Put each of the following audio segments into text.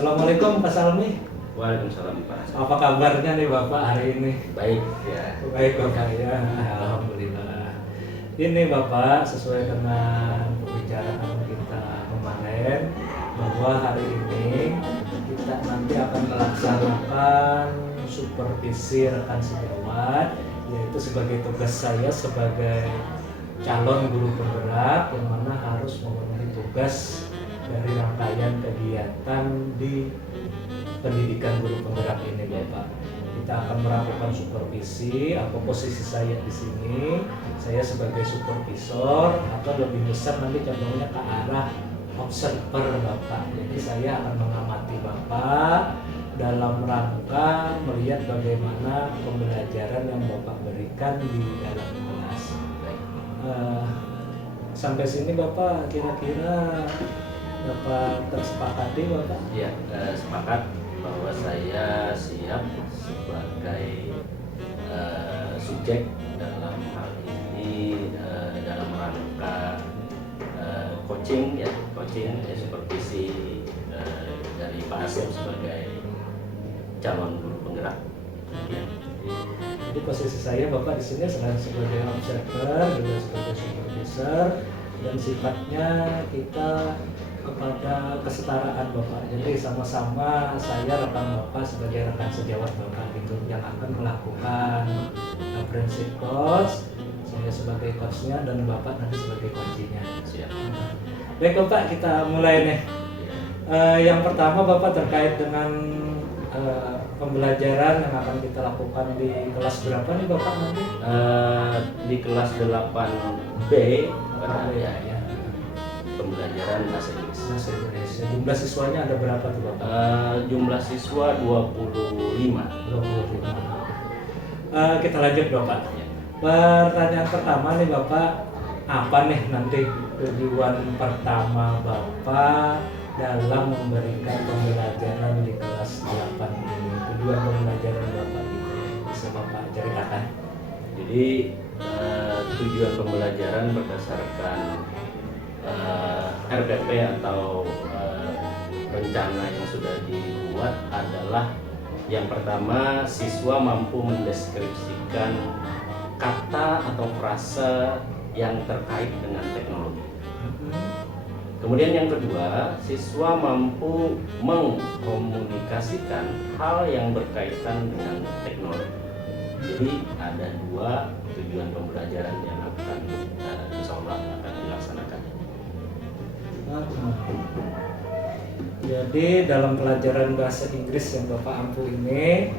Assalamualaikum Pak Salmi. Waalaikumsalam Pak. Apa kabarnya nih Bapak hari ini? Baik ya. Baik Bapak ya, Alhamdulillah. Ini Bapak sesuai dengan pembicaraan kita kemarin bahwa hari ini kita nanti akan melaksanakan supervisi rekan sejawat, yaitu sebagai tugas saya sebagai calon guru penggerak yang mana harus memenuhi tugas dari rangkaian kegiatan di pendidikan guru penggerak ini Bapak. Kita akan melakukan supervisi. Apa posisi saya di sini? Saya sebagai supervisor atau lebih besar nanti condongnya ke arah observer Bapak. Jadi saya akan mengamati Bapak dalam rangka melihat bagaimana pembelajaran yang Bapak berikan di dalam kelas. Sampai sini Bapak kira-kira dapat tersepakati Bapak? Ya, sepakat bahwa saya siap sebagai subjek dalam hal ini dalam rangka coaching ya supervisi dari Pak Asep sebagai calon guru penggerak. Ya. Jadi posisi saya Bapak di sini selain sebagai observer juga sebagai supervisor, dan sifatnya kita kepada kesetaraan Bapak. Jadi sama-sama saya rekan Bapak sebagai rekan sejawat Bapak gitu yang akan melakukan prinsip coach, saya sebagai coachnya dan Bapak nanti sebagai coachnya. Siap. Baik Bapak, kita mulai nih. Yang pertama Bapak terkait dengan pembelajaran yang akan kita lakukan di kelas berapa nih Bapak nanti? Di kelas 8B Ya. Pembelajaran bahasa Inggris. Bahasa Indonesia. Jumlah siswanya ada berapa tuh Bapak? Jumlah siswa 25. 25. Kita lanjut Bapak. Pertanyaan pertama nih Bapak, apa nih nanti tujuan pertama Bapak dalam memberikan pembelajaran di kelas 8 ini? Tujuan pembelajaran Bapak itu bisa Bapak ceritakan? Jadi tujuan pembelajaran berdasarkan RPP atau rencana yang sudah dibuat adalah yang pertama, siswa mampu mendeskripsikan kata atau frasa yang terkait dengan teknologi. Kemudian yang kedua, siswa mampu mengkomunikasikan hal yang berkaitan dengan teknologi. Jadi ada dua tujuan pembelajaran yang akan insya Allah akan dilaksanakan. Jadi dalam pelajaran bahasa Inggris yang Bapak ampu ini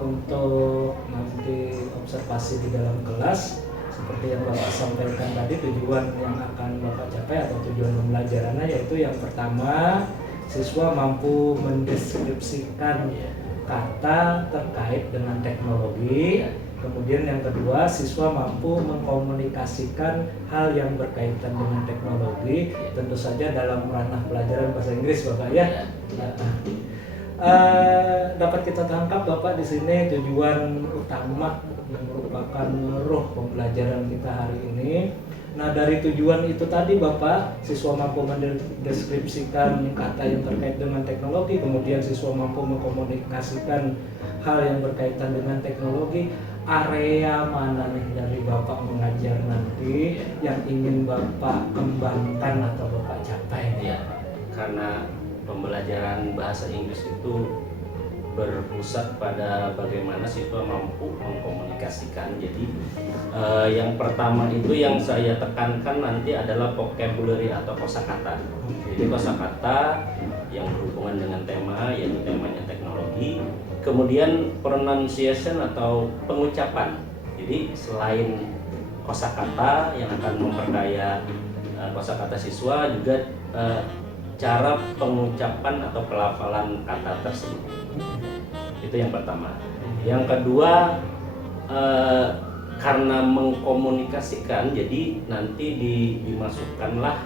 untuk nanti observasi di dalam kelas seperti yang Bapak sampaikan tadi, tujuan yang akan Bapak capai atau tujuan pembelajarannya yaitu yang pertama, siswa mampu mendeskripsikan kata terkait dengan teknologi. Kemudian yang kedua, siswa mampu mengkomunikasikan hal yang berkaitan dengan teknologi, tentu saja dalam ranah pelajaran bahasa Inggris Bapak ya. Dapat kita tangkap Bapak di sini tujuan utama yang merupakan roh pembelajaran kita hari ini. Nah, dari tujuan itu tadi Bapak, siswa mampu mendeskripsikan kata yang terkait dengan teknologi, kemudian siswa mampu mengkomunikasikan hal yang berkaitan dengan teknologi. Area mana nih dari Bapak mengajar nanti yang ingin Bapak kembangkan atau Bapak capai? Ya, karena pembelajaran bahasa Inggris itu berpusat pada bagaimana siswa mampu mengkomunikasikan. Jadi yang pertama itu yang saya tekankan nanti adalah vocabulary atau kosakata. Jadi kosakata yang berhubungan dengan tema, yaitu temanya teknologi. Kemudian pronunciation atau pengucapan. Jadi selain kosakata yang akan memperkaya kosakata siswa, juga cara pengucapan atau pelafalan kata tersebut. Itu yang pertama. Yang kedua, karena mengkomunikasikan, jadi nanti dimasukkanlah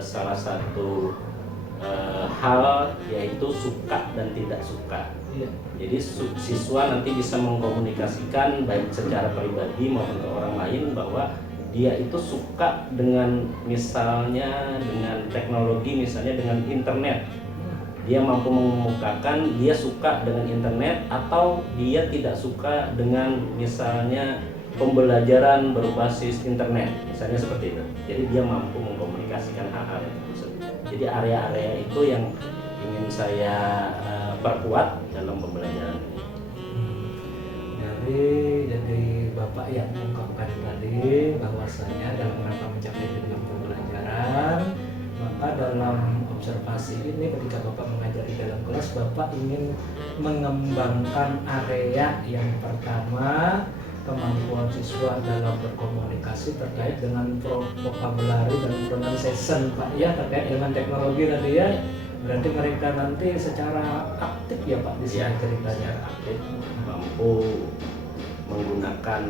salah satu hal yaitu suka dan tidak suka. Jadi siswa nanti bisa mengkomunikasikan baik secara pribadi maupun ke orang lain bahwa dia itu suka dengan misalnya dengan teknologi, misalnya dengan internet. dia mampu mengemukakan dia suka dengan internet atau dia tidak suka dengan misalnya pembelajaran berbasis internet, misalnya seperti itu. Jadi dia mampu mengkomunikasikan hal-hal tersebut. Jadi area-area itu yang ingin saya perkuat dalam pembelajaran ini. Jadi Bapak yang mengungkapkan tadi bahwasanya dalam rangka mencapai tujuan pembelajaran, maka dalam observasi ini ketika Bapak mengajar di dalam kelas, Bapak ingin mengembangkan area yang pertama, kemampuan siswa dalam berkomunikasi terkait dengan vocabulary dan pronunciation, Pak ya, terkait dengan teknologi tadi ya. Berarti mereka nanti secara aktif ya Pak di sini ceritanya, aktif, mampu menggunakan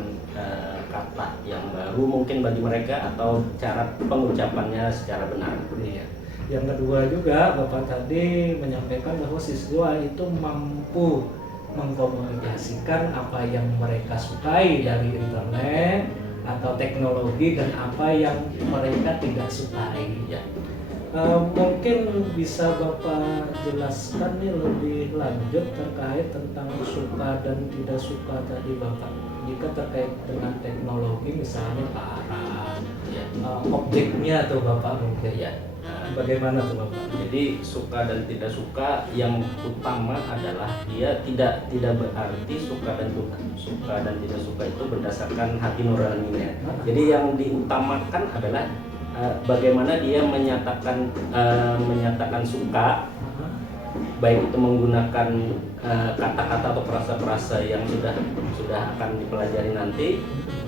kata yang baru mungkin bagi mereka atau cara pengucapannya secara benar. Iya. Yang kedua juga Bapak tadi menyampaikan bahwa siswa itu mampu mengkomunikasikan apa yang mereka sukai dari internet atau teknologi dan apa yang mereka tidak sukai. Ya. Mungkin bisa Bapak jelaskan nih lebih lanjut terkait tentang suka dan tidak suka tadi Bapak. Jika terkait dengan teknologi misalnya Pak Ara, objeknya tuh Bapak mungkin ya. Bagaimana tuh Bapak? Jadi suka dan tidak suka yang utama adalah dia tidak berarti suka dan tidak suka itu berdasarkan hati nuraninya. Jadi yang diutamakan adalah bagaimana dia menyatakan suka, baik itu menggunakan kata-kata atau frasa-frasa yang sudah akan dipelajari nanti.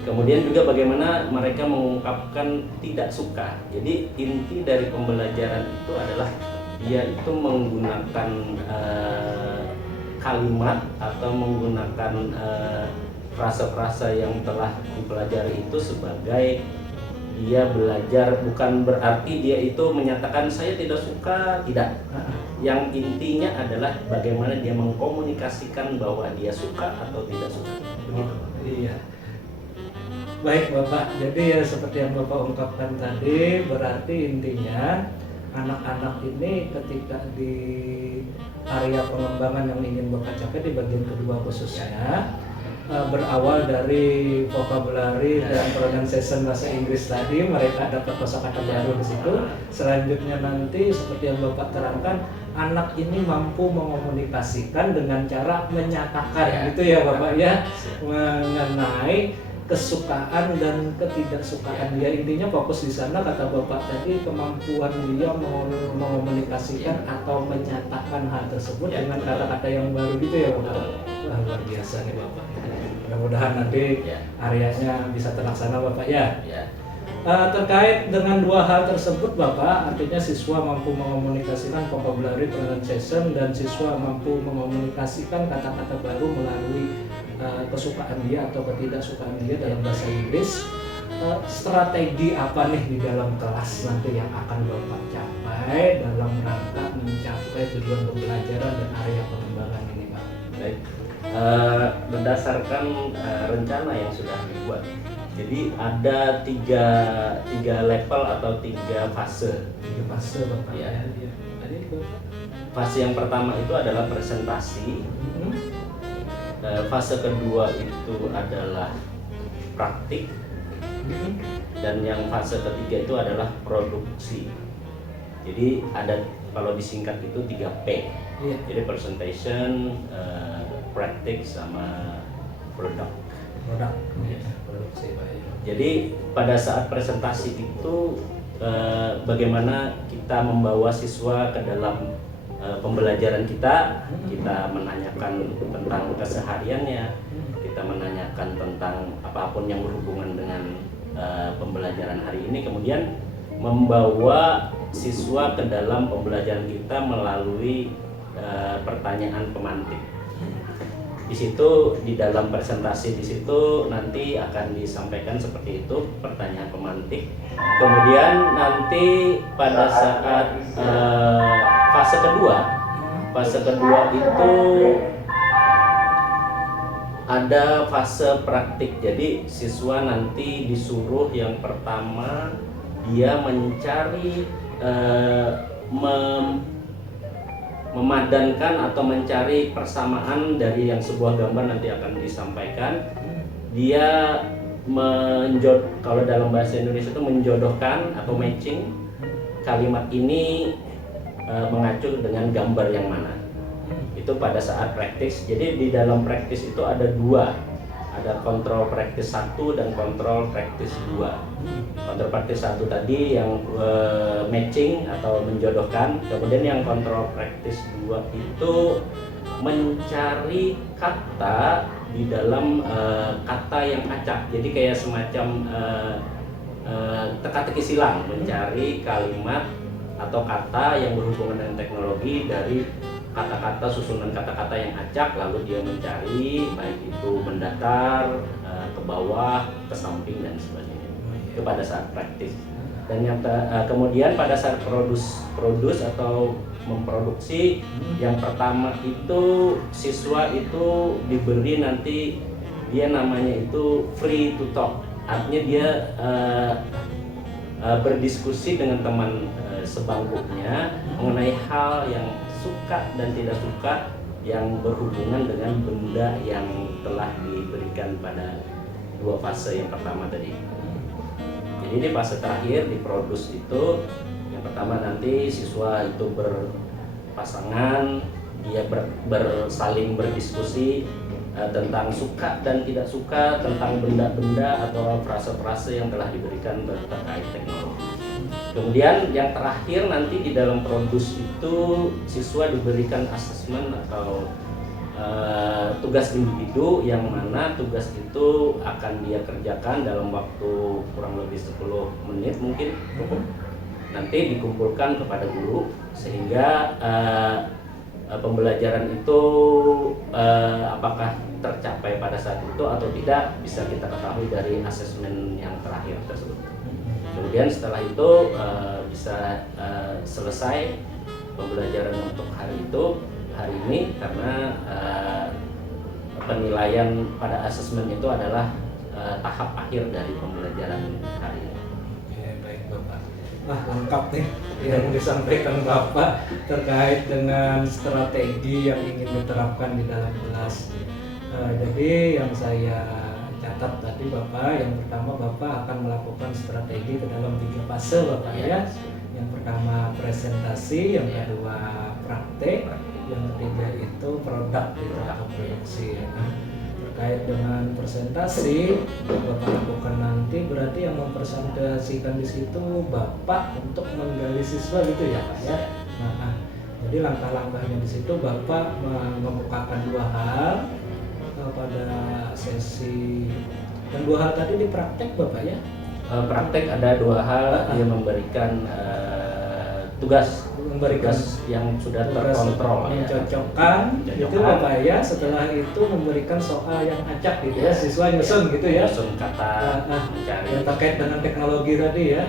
Kemudian juga bagaimana mereka mengungkapkan tidak suka. Jadi inti dari pembelajaran itu adalah dia itu menggunakan kalimat atau menggunakan frasa-frasa yang telah dipelajari itu sebagai dia belajar, bukan berarti dia itu menyatakan saya tidak suka, tidak. Yang intinya adalah bagaimana dia mengkomunikasikan bahwa dia suka atau tidak suka. Begitu. Iya. Baik Bapak, jadi ya seperti yang Bapak ungkapkan tadi, berarti intinya anak-anak ini ketika di area pengembangan yang ingin Bapak capai di bagian kedua khususnya, berawal dari vocabulary dan pronunciation bahasa Inggris tadi, mereka dapat kosakata baru di situ. Selanjutnya nanti seperti yang Bapak terangkan, anak ini mampu mengomunikasikan dengan cara menyatakan gitu ya Bapak ya, mengenai kesukaan dan ketidaksukaan dia. Intinya fokus di sana kata Bapak tadi, kemampuan dia mengomunikasikan atau menyatakan hal tersebut dengan kata-kata yang baru gitu ya Bapak. Wah, luar biasa nih Bapak. Mudah-mudahan nanti areanya bisa terlaksana Bapak ya. Terkait dengan dua hal tersebut Bapak, artinya siswa mampu mengomunikasikan vocabulary pronunciation dan siswa mampu mengomunikasikan kata-kata baru melalui kesukaan dia atau ketidaksukaan dia dalam bahasa Inggris. Strategi apa nih di dalam kelas nanti yang akan Bapak capai dalam rangka mencapai tujuan pembelajaran dan area pengembangan ini Pak? Baik, berdasarkan rencana yang sudah dibuat. Jadi ada tiga level atau tiga fase. Tiga fase Bapak ya. Tadi fase yang pertama itu adalah presentasi. Fase kedua itu adalah praktik. Dan yang fase ketiga itu adalah produksi. Jadi ada, kalau disingkat itu 3P. Jadi presentation, praktik sama produk. Produksi. Jadi pada saat presentasi itu bagaimana kita membawa siswa ke dalam pembelajaran kita menanyakan tentang kesehariannya, kita menanyakan tentang apapun yang berhubungan dengan pembelajaran hari ini, kemudian membawa siswa ke dalam pembelajaran kita melalui pertanyaan pemantik. Di situ, di dalam presentasi di situ nanti akan disampaikan seperti itu pertanyaan pemantik. Kemudian nanti pada saat fase kedua itu ada fase praktik. Jadi siswa nanti disuruh yang pertama dia mencari memadankan atau mencari persamaan dari yang sebuah gambar nanti akan disampaikan. Dia kalau dalam bahasa Indonesia itu menjodohkan atau matching kalimat ini mengacu dengan gambar yang mana. Itu pada saat praktis. Jadi di dalam praktis itu ada dua, ada kontrol praktis 1 dan kontrol praktis 2. Kontrol praktis 1 tadi yang matching atau menjodohkan, kemudian yang kontrol praktis 2 itu mencari kata di dalam kata yang acak. Jadi kayak semacam teka-teki silang, mencari kalimat atau kata yang berhubungan dengan teknologi dari kata-kata, susunan kata-kata yang acak, lalu dia mencari baik itu mendatar, ke bawah, ke samping dan sebagainya. Itu pada saat praktis. Dan yang kemudian pada saat produce atau memproduksi, yang pertama itu siswa itu diberi nanti dia namanya itu free to talk. Artinya dia berdiskusi dengan teman sebangkunya mengenai hal yang suka dan tidak suka yang berhubungan dengan benda yang telah diberikan pada dua fase yang pertama tadi. Jadi di fase terakhir di produce itu yang pertama nanti siswa itu berpasangan, dia saling berdiskusi tentang suka dan tidak suka, tentang benda-benda atau frase-frase yang telah diberikan terkait teknologi. Kemudian yang terakhir nanti di dalam produce itu siswa diberikan asesmen atau tugas individu, yang mana tugas itu akan dia kerjakan dalam waktu kurang lebih 10 menit mungkin. Nanti dikumpulkan kepada guru sehingga pembelajaran itu apakah tercapai pada saat itu atau tidak bisa kita ketahui dari asesmen yang terakhir tersebut. Kemudian setelah itu bisa selesai pembelajaran untuk hari ini karena penilaian pada asesmen itu adalah tahap akhir dari pembelajaran hari ini. Oke, baik Bapak. Nah, lengkap nih yang disampaikan Bapak terkait dengan strategi yang ingin diterapkan di dalam kelas. Jadi yang saya catat tadi Bapak, yang pertama Bapak akan melakukan strategi ke dalam 3 fase Bapak ya. Yang pertama presentasi, yang kedua praktek, yang ketiga itu produk atau produksi ya. Terkait dengan presentasi yang Bapak lakukan nanti berarti yang mempresentasikan di situ Bapak untuk menggali siswa gitu ya Pak ya. Nah, jadi langkah-langkahnya di situ Bapak mengemukakan 2 hal pada sesi, dan 2 hal tadi di praktek Bapak ya. Praktek ada 2 hal, dia memberikan tugas yang sudah terkontrol, mencocokkan itu Bapak ya. Setelah itu memberikan soal yang acak gitu ya, siswa nyusun gitu ya, nyusun kata mencari yang terkait dengan teknologi tadi ya.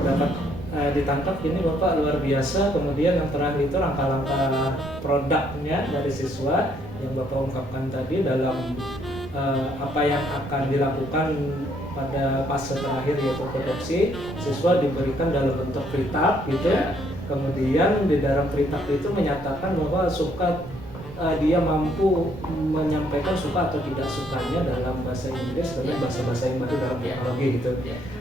Dapat ditangkap ini Bapak luar biasa. Kemudian yang terakhir itu langkah-langkah produknya dari siswa yang Bapak ungkapkan tadi dalam apa yang akan dilakukan pada fase terakhir yaitu produksi. Siswa diberikan dalam bentuk pretab gitu. Kemudian di dalam pretab itu menyatakan bahwa dia mampu menyampaikan suka atau tidak sukanya dalam bahasa Inggris dengan bahasa-bahasa yang baru dalam teknologi gitu.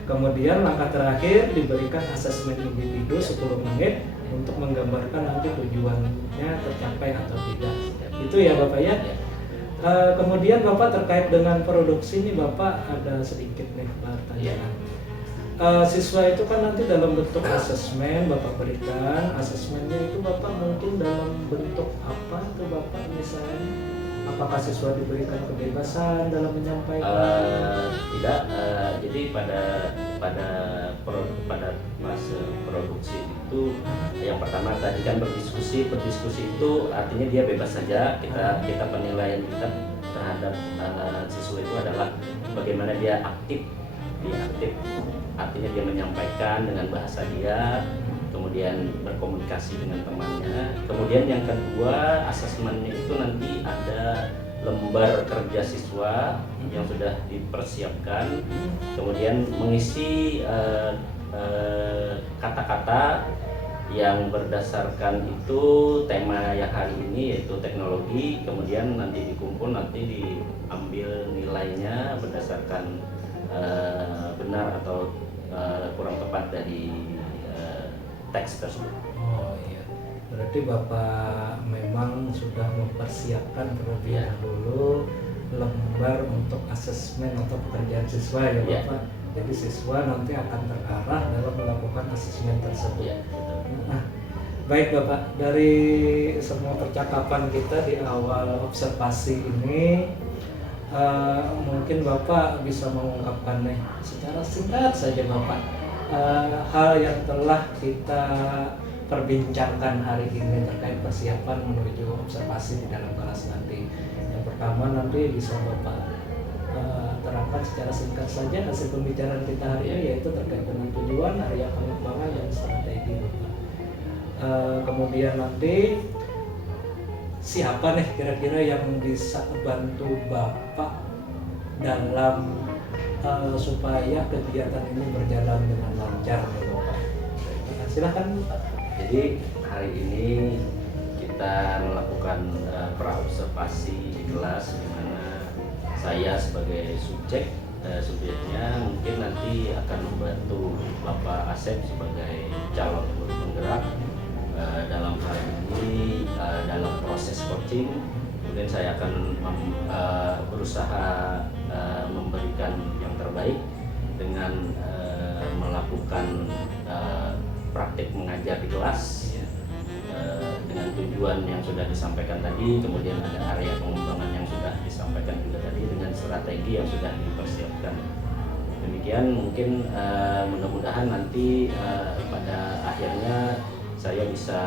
Kemudian langkah terakhir diberikan asesmen individu 10 menit untuk menggambarkan nanti tujuannya tercapai atau tidak. Itu ya Bapak ya. Kemudian Bapak terkait dengan produksi ini Bapak ada sedikit nih pertanyaan. Siswa itu kan nanti dalam bentuk asesmen Bapak berikan, asesmennya itu Bapak mungkin dalam bentuk apa tuh Bapak misalnya? Apakah siswa diberikan kebebasan dalam menyampaikan? Tidak, jadi pada fase produksi itu yang pertama tadi kan berdiskusi itu artinya dia bebas saja. Kita penilaian kita terhadap siswa itu adalah bagaimana dia aktif, artinya dia menyampaikan dengan bahasa dia, kemudian berkomunikasi dengan temannya. Kemudian yang kedua, asesmennya itu nanti ada lembar kerja siswa yang sudah dipersiapkan, kemudian mengisi kata-kata yang berdasarkan itu tema yang hari ini yaitu teknologi, kemudian nanti dikumpul, nanti diambil nilainya berdasarkan benar atau kurang tepat dari teks tersebut. Oh iya, berarti Bapak memang sudah mempersiapkan terlebih dahulu lembar untuk asesmen atau pekerjaan siswa ya Bapak. Jadi siswa nanti akan terarah dalam melakukan asesmen tersebut. Nah, baik Bapak, dari semua percakapan kita di awal observasi ini, mungkin Bapak bisa mengungkapkan secara singkat saja Bapak, hal yang telah kita perbincangkan hari ini terkait persiapan menuju observasi di dalam kelas nanti. Yang pertama nanti bisa Bapak terangkan secara singkat saja hasil pembicaraan kita hari ini, yaitu terkait dengan tujuan, area pengembangan, dan strategi Bapak. Kemudian nanti siapa nih kira-kira yang bisa bantu Bapak dalam supaya kegiatan ini berjalan dengan lancar nih Bapak. Silahkan Bapak. Jadi hari ini kita melakukan praobservasi di kelas, di mana saya sebagai subjeknya mungkin nanti akan membantu Bapak Asep sebagai calon guru penggerak dalam hal ini dalam proses coaching. Kemudian saya akan berusaha memberikan yang terbaik dengan melakukan praktik mengajar di kelas dengan tujuan yang sudah disampaikan tadi, kemudian ada area pengembangan yang sudah disampaikan juga tadi, dengan strategi yang sudah dipersiapkan. Demikian mungkin mudah-mudahan nanti pada akhirnya saya bisa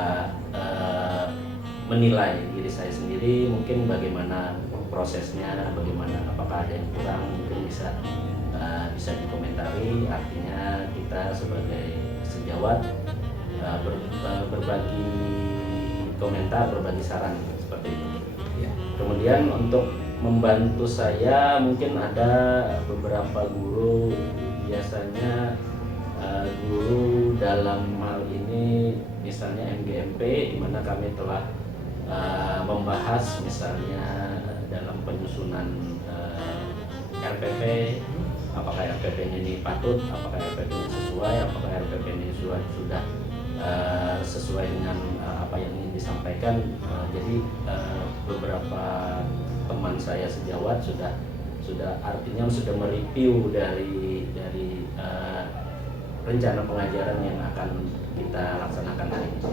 menilai diri saya sendiri, mungkin bagaimana prosesnya, bagaimana, apakah ada yang kurang, mungkin bisa dikomentari. Artinya kita sebagai sejawat berbagi komentar, berbagi saran seperti itu. Kemudian untuk membantu saya mungkin ada beberapa guru, biasanya guru dalam hal ini misalnya MGMP, di mana kami telah membahas misalnya dalam penyusunan RPP, apakah RPP-nya ini patut, apakah RPP-nya sesuai, apakah RPP-nya sudah sesuai dengan apa yang ingin disampaikan. Jadi beberapa teman saya sejawat sudah artinya sudah mereview dari rencana pengajaran yang akan kita laksanakan hari ini.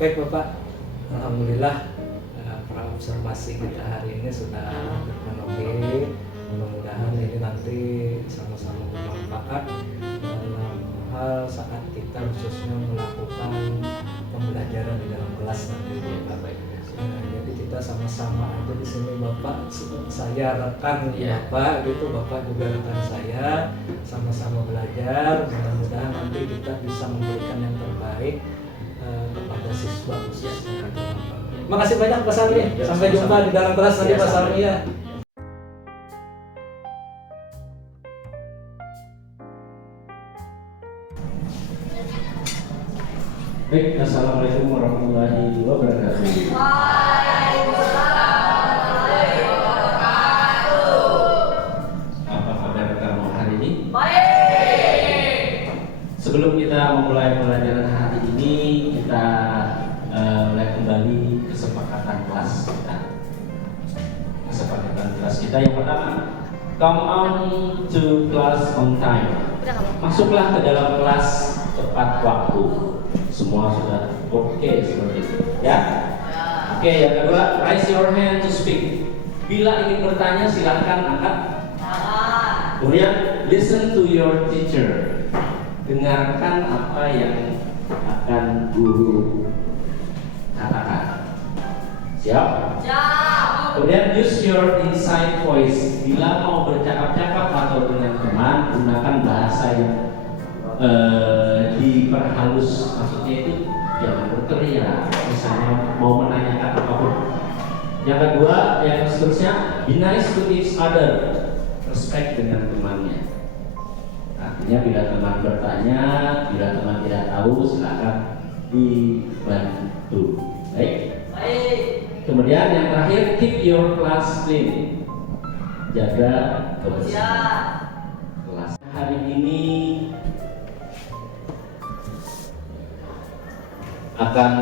Baik Bapak, alhamdulillah praobservasi kita hari ini sudah terpenuhi. Mudah-mudahan ini nanti sama-sama bermanfaat dalam hal saat kita khususnya melakukan pembelajaran di dalam kelas nanti Bapak. Jadi kita sama-sama aja di sini Bapak, saya rekan Bapak gitu, Bapak juga rekan saya, sama-sama belajar. Mudah-mudahan nanti kita bisa memberikan yang terbaik kepada siswa khususnya. Makasih banyak Pak Salmi. Sampai jumpa di dalam kelas nanti Pak Salmi ya. Baik, assalamualaikum warahmatullahi wabarakatuh. Apa kabar kamu hari ini? Baik. Sebelum kita memulai pelajaran hari ini, kita lihat kembali kesepakatan kelas kita. Kesepakatan kelas kita yang pertama, come on to class on time. Masuklah ke dalam kelas tepat waktu. Semua sudah oke seperti itu, ya? Oke, yang kedua, raise your hand to speak. Bila ingin bertanya, silahkan angkat. Kemudian, listen to your teacher. Dengarkan apa yang akan guru katakan. Siap? Siap. Kemudian, use your inside voice. Bila mau bercakap-cakap atau dengan teman, gunakan bahasa yang diperhalus, maksudnya itu jangan berteriak, misalnya mau menanyakan apapun. Yang kedua, yang seterusnya, be nice to each other, respect dengan temannya. Nah, Artinya bila teman bertanya, bila teman tidak tahu, silakan dibantu. Baik. Kemudian yang terakhir, keep your class clean. Jaga kebersihan kelas. Hari ini akan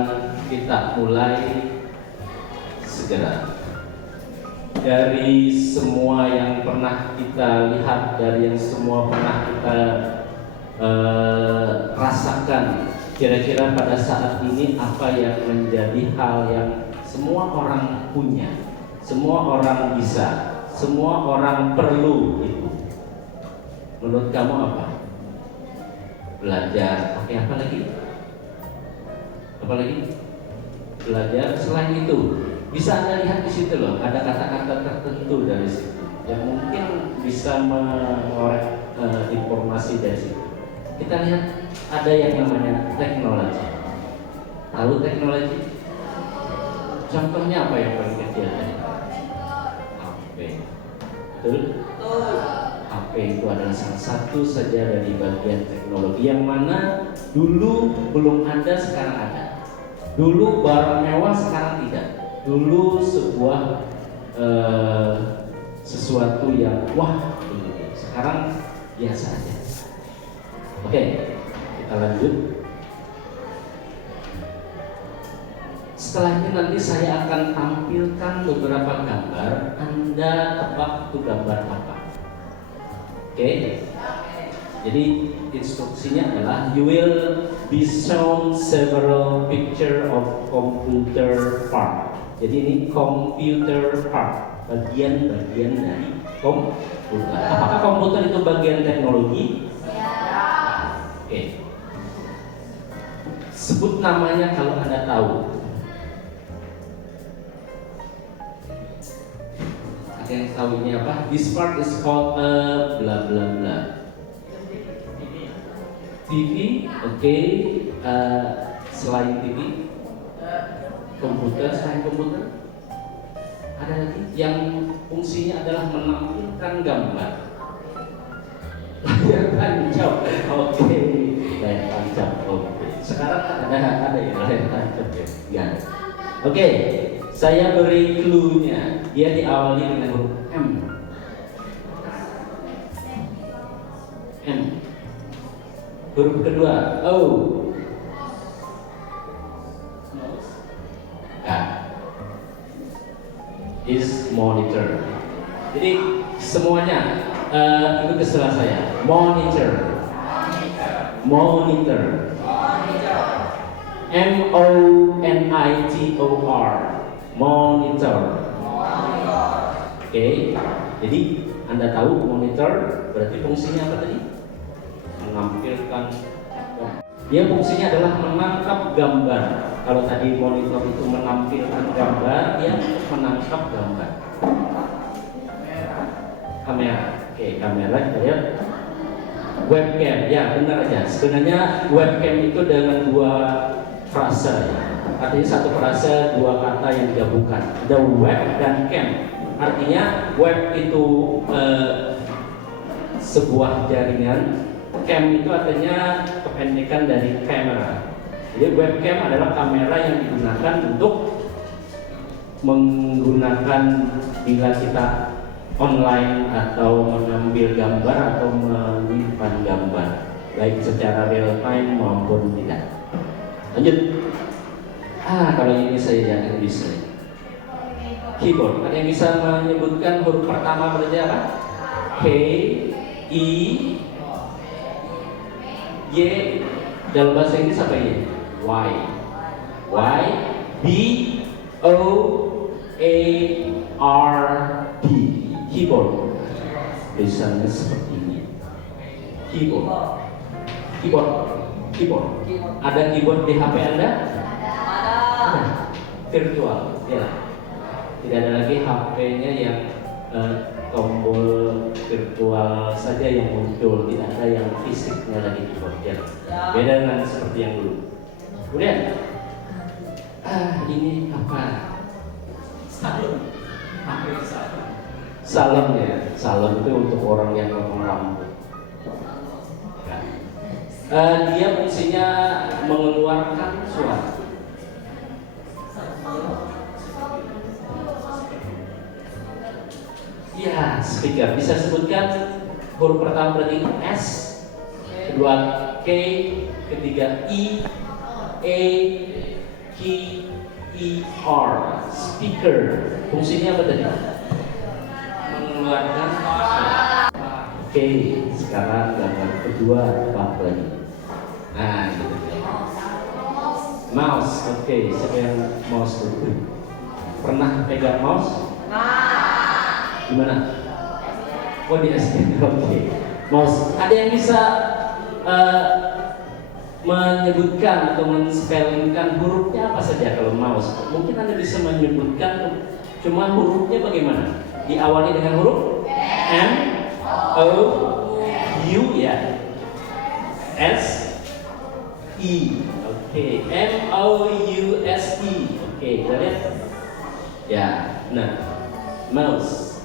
kita mulai segera. Dari semua yang pernah kita lihat, dari yang semua pernah kita rasakan, kira-kira pada saat ini apa yang menjadi hal yang semua orang punya, semua orang bisa, semua orang perlu itu? Menurut kamu apa? Belajar pakai apa lagi? Apa lagi? Belajar. Selain itu, bisa Anda lihat di situ loh, ada kata-kata tertentu dari situ yang mungkin bisa mengorek informasi dari situ. Kita lihat ada yang namanya teknologi. Tahu teknologi? Contohnya apa yang paling kecil tadi? HP. Betul? HP itu adalah salah satu saja dari bagian teknologi yang mana dulu belum ada, sekarang ada. Dulu barang mewah, sekarang tidak. Dulu sebuah sesuatu yang wah begini, sekarang biasa aja. Oke, kita lanjut. Setelah ini nanti saya akan tampilkan beberapa gambar. Anda tebak itu gambar apa? Oke. Jadi instruksinya adalah you will be shown several picture of computer part. Jadi ini computer part, bagian-bagian dari komputer. Apakah komputer itu bagian teknologi? Ya. Oke. Sebut namanya kalau Anda tahu. Ada yang tahu ini apa? This part is called a bla bla bla. TV, oke. Selain TV, komputer, selain komputer, ada lagi yang fungsinya adalah menampilkan gambar. Layar tancap, oke. Layar tancap, oke. Sekarang ada ya layar tancap ya. Oke, saya beri clue-nya. Dia diawali dengan huruf M. M. Huruf kedua O. Is monitor. Jadi semuanya itu istilah saya. Monitor. Monitor. M-O-N-I-T-O-R. Monitor. Oke. Jadi Anda tahu monitor berarti fungsinya apa tadi? Menampilkan. Dia fungsinya adalah menangkap gambar. Kalau tadi monitor itu menampilkan gambar, dia menangkap gambar. Kamera. Oke, kamera kita lihat. Webcam, ya benar aja. Sebenarnya webcam itu dengan dua frasa ya. Artinya satu frasa, dua kata yang digabungkan. Ada web dan cam. Artinya web itu sebuah jaringan. Cam itu artinya kependekan dari kamera. Jadi webcam adalah kamera yang digunakan untuk menggunakan bila kita online atau mengambil gambar atau menyimpan gambar, baik secara real time maupun tidak. Lanjut. Kalau ini saya yakin bisa. Keyboard. Ada yang bisa menyebutkan huruf pertama berarti apa? K, I, Y. Dalam bahasa Inggris apa Y? Y, B, O, A, R, D. Keyboard. Tulisannya seperti ini. Keyboard. Ada keyboard di HP Anda? Ada. Virtual, ya. Tidak ada lagi HP-nya yang tombol virtual saja yang muncul, tidak ada yang fisiknya lagi keyboardnya. Beda dengan seperti yang dulu. Kemudian, ini apa? Salon ya. Salon itu untuk orang yang memotong rambut. Dia fungsinya mengeluarkan suara. Ya, speaker. Bisa sebutkan huruf pertama berarti S, kedua K, ketiga I, A, K, E, R. Speaker. Fungsinya apa tadi? Mengeluarkan suara. Oke, sekarang gambar kedua bak lagi. Nah, gitu. Mouse. Oke, siapa yang mouse dulu? Pernah pegang mouse? Gimana? Oh di SD. Oke. Mouse. Ada yang bisa menyebutkan atau men-spellingkan hurufnya apa saja kalau mouse? Mungkin Anda bisa menyebutkan, cuma hurufnya bagaimana? Diawali dengan huruf M, O, U ya, S, E. Oke, M, O, U, S, E. Oke, kita lihat. Ya, nah, mouse.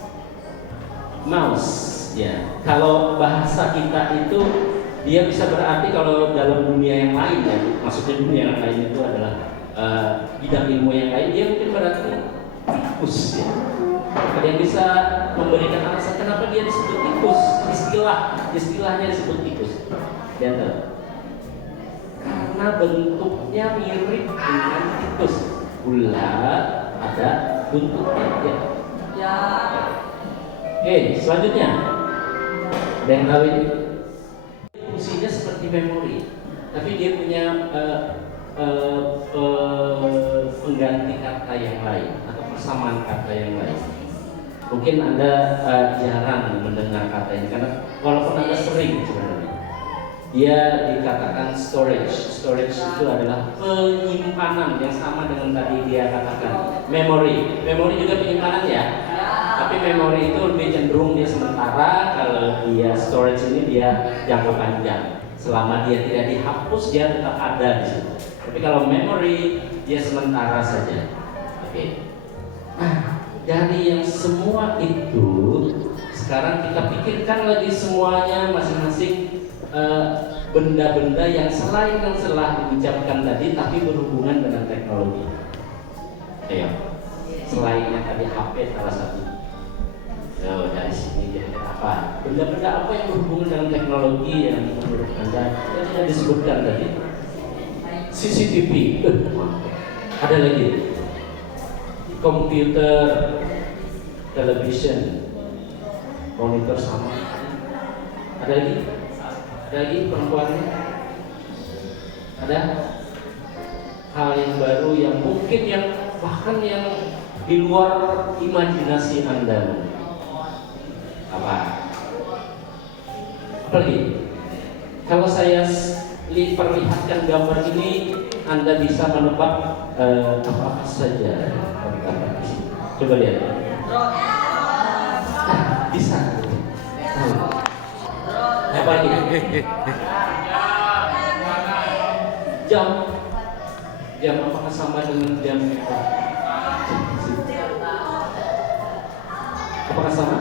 Mouse, ya. Kalau bahasa kita itu dia bisa berarti kalau dalam dunia yang lain ya, maksudnya dunia yang lain itu adalah bidang ilmu yang lain, dia mungkin berarti tikus ya. Ada yang bisa memberikan alasan kenapa dia disebut tikus? Istilahnya disebut tikus. Dia tahu? Karena bentuknya mirip dengan tikus, bulat, ada buntutnya ya. Oke, selanjutnya ada yang tahu ini? Fungsinya seperti memori, tapi dia punya pengganti kata yang lain atau persamaan kata yang lain. Mungkin Anda jarang mendengar kata ini karena walaupun Anda sering sebenarnya. Dia dikatakan storage. Storage itu adalah penyimpanan yang sama dengan tadi dia katakan memory. Memory juga penyimpanan ya. Tapi memori itu lebih cenderung dia sementara, kalau dia storage ini dia jangka panjang. Selama dia tidak dihapus, dia tetap ada di situ. Tapi kalau memory dia sementara saja. Oke. Nah, dari yang semua itu sekarang kita pikirkan lagi semuanya masing-masing benda-benda yang selain yang telah diucapkan tadi tapi berhubungan dengan teknologi. Ayo. Selain yang tadi HP salah satu. Dari sini dia apa? Benda-benda apa yang berhubungan dengan teknologi yang menurut Anda yang sudah disebutkan tadi? CCTV. Ada lagi. Komputer, television, monitor sama. Ada lagi? Ada lagi perempuannya? Ada hal yang baru yang mungkin yang bahkan yang di luar imajinasi Anda. Apa lagi? Kalau saya perlihatkan gambar ini, Anda bisa menebak apa saja. Coba lihat. Bisa. Apa lagi? Jam. Jam apakah sama dengan jam? Apakah sama?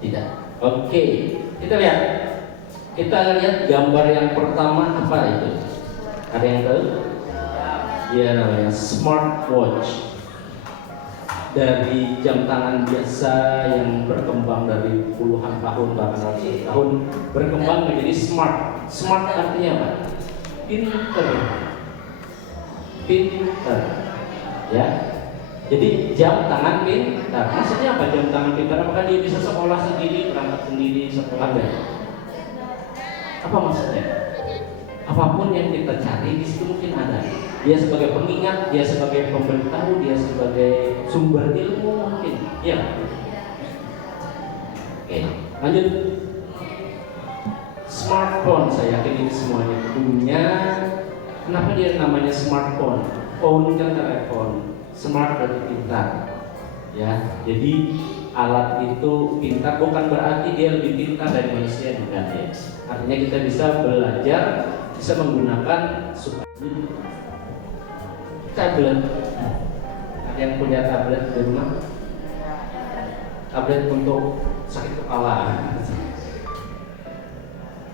Tidak. Oke, kita lihat. Kita lihat gambar yang pertama apa itu? Ada yang tahu? Dia namanya smartwatch. Dari jam tangan biasa yang berkembang dari puluhan tahun bahkan ratusan tahun berkembang menjadi smart. Smart artinya apa? Pinter. Pinter. Ya. Jadi jam tangan pintar. Maksudnya apa jam tangan pintar? Apakah dia bisa sekolah sendiri, berangkat sendiri, sekolah dan apa maksudnya? Apapun yang kita cari di situ mungkin ada. Dia sebagai pengingat, dia sebagai pemberitahu, dia sebagai sumber ilmu mungkin. Ya. Oke, lanjut. Smartphone, saya yakin ini semuanya punya. Kenapa dia namanya smartphone? Phone kan telepon. Smart berarti pintar, ya. Jadi alat itu pintar bukan berarti dia lebih pintar dari manusia juga ya. Artinya kita bisa belajar, bisa menggunakan tablet. Ada yang punya tablet di rumah? Tablet untuk sakit kepala.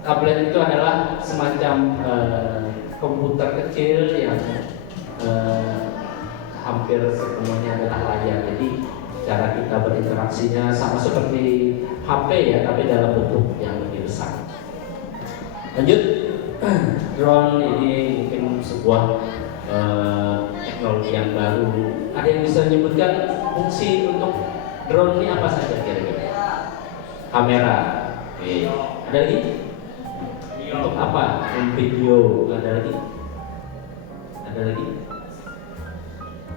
tablet itu adalah semacam komputer kecil yang hampir sepenuhnya adalah layar. Jadi cara kita berinteraksinya sama seperti HP ya, tapi dalam bentuk yang lebih besar. Lanjut, drone ini mungkin sebuah teknologi yang baru. Ada yang bisa menyebutkan fungsi untuk drone ini apa saja kira-kira? Kamera, oke. Ada lagi? Untuk apa? Video, ada lagi? Ada lagi?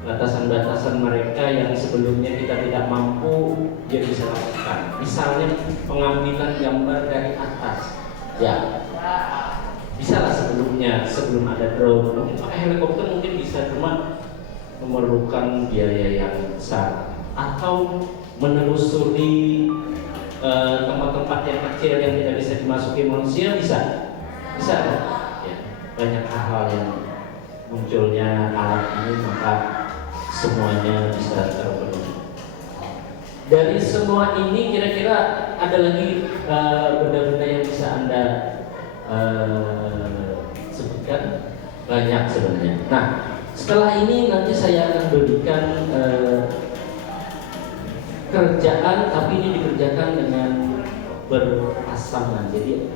Batasan-batasan mereka yang sebelumnya kita tidak mampu dia bisa lakukan. Misalnya pengambilan gambar dari atas, ya bisa lah sebelum ada drone. Mungkin pakai helikopter mungkin bisa, cuma memerlukan biaya yang besar. Atau menelusuri tempat-tempat yang kecil yang tidak bisa dimasuki manusia bisa kan? Ya, banyak hal yang munculnya alat ini maka semuanya bisa terpenuhi. Dari semua ini kira-kira ada lagi benda-benda yang bisa Anda sebutkan? Banyak sebenarnya. Nah, setelah ini nanti saya akan berikan kerjaan, tapi ini dikerjakan dengan berpasangan. Jadi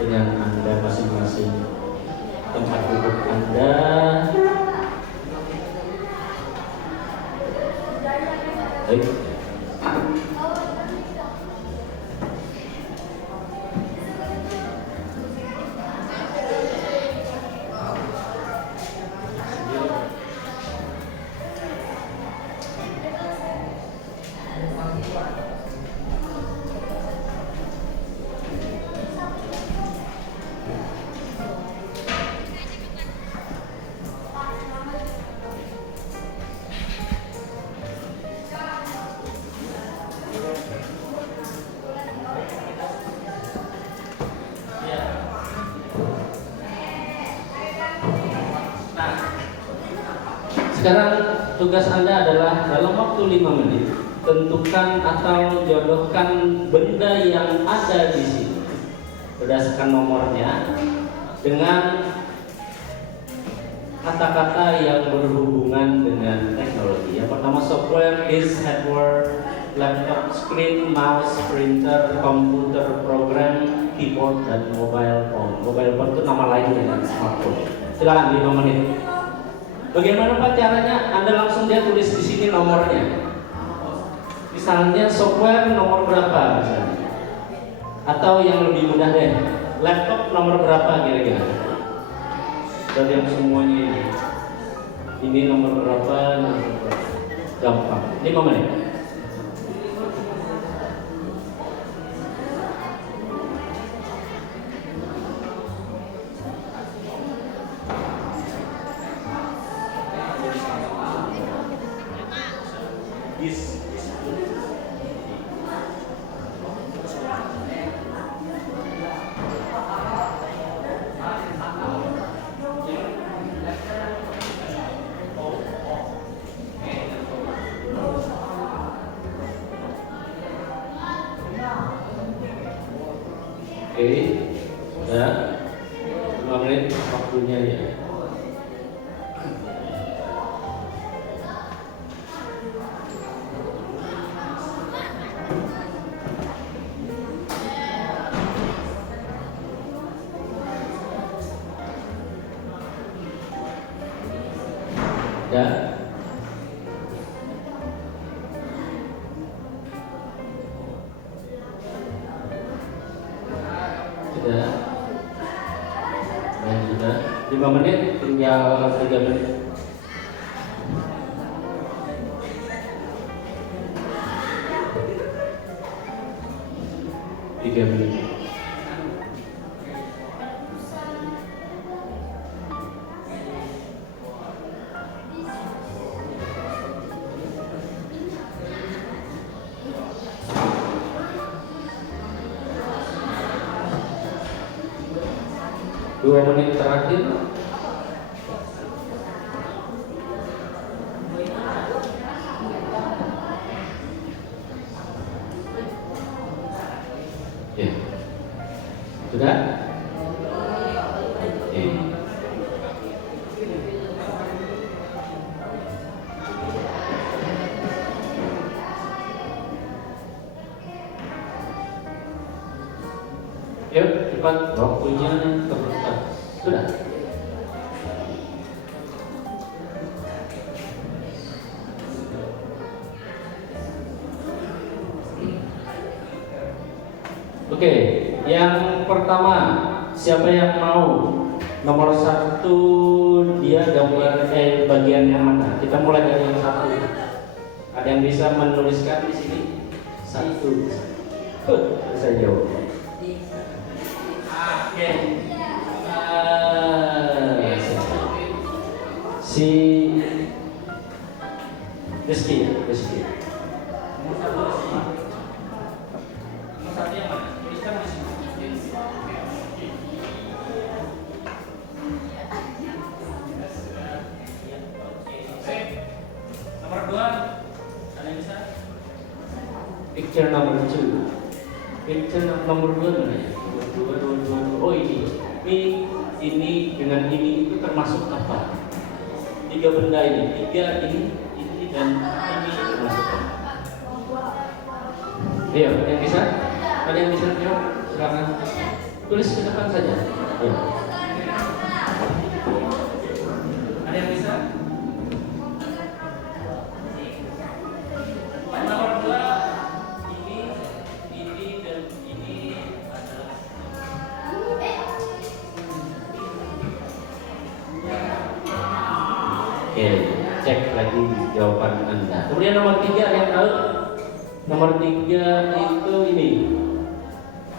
dengan Anda masing-masing tempat duduk Anda. Baik. Sekarang tugas Anda adalah dalam waktu 5 menit tentukan atau jodohkan benda yang ada di sini berdasarkan nomornya dengan kata-kata yang berhubungan dengan teknologi. Yang pertama software, disk, hardware, laptop, screen, mouse, printer, komputer, program, keyboard, dan mobile phone. Mobile phone itu nama lain dengan smartphone. Silakan 5 menit. Bagaimana Pak caranya? Anda langsung dia tulis di sini nomornya. Misalnya software nomor berapa misalnya. Atau yang lebih mudah deh, laptop nomor berapa kira-kira? Dari yang semuanya ini. Ini nomor berapa? Gampang. 5 menit. Oke, sudah 5 menit waktunya ya. Sudah. Sudah. Dan sudah 5 menit, tinggal 3 menit. Tiga menit. Dua menit terakhir. Ya. Sudah? Yuk, cepat, waktunya terbatas. Sudah. Oke, yang pertama, siapa yang mau? Nomor 1 dia gambar bagian yang mana? Kita mulai dari yang 1. Ada yang bisa menuliskan di sini? 1. Bisa jawab. Oke. Si Rizky. Picture number 2. Picture nomor 2 mana ya? Dua. Oh ini dengan ini itu termasuk apa? 3 benda ini. 3 ini dan ini termasuk apa? Ayo, yang bisa? Ada yang bisa jawab? Silakan. Tulis ke depan saja. Ayo. Ada yang bisa? Oke, cek lagi jawaban Anda. Kemudian nomor 3 ada yang tahu? Nomor 3 itu ini.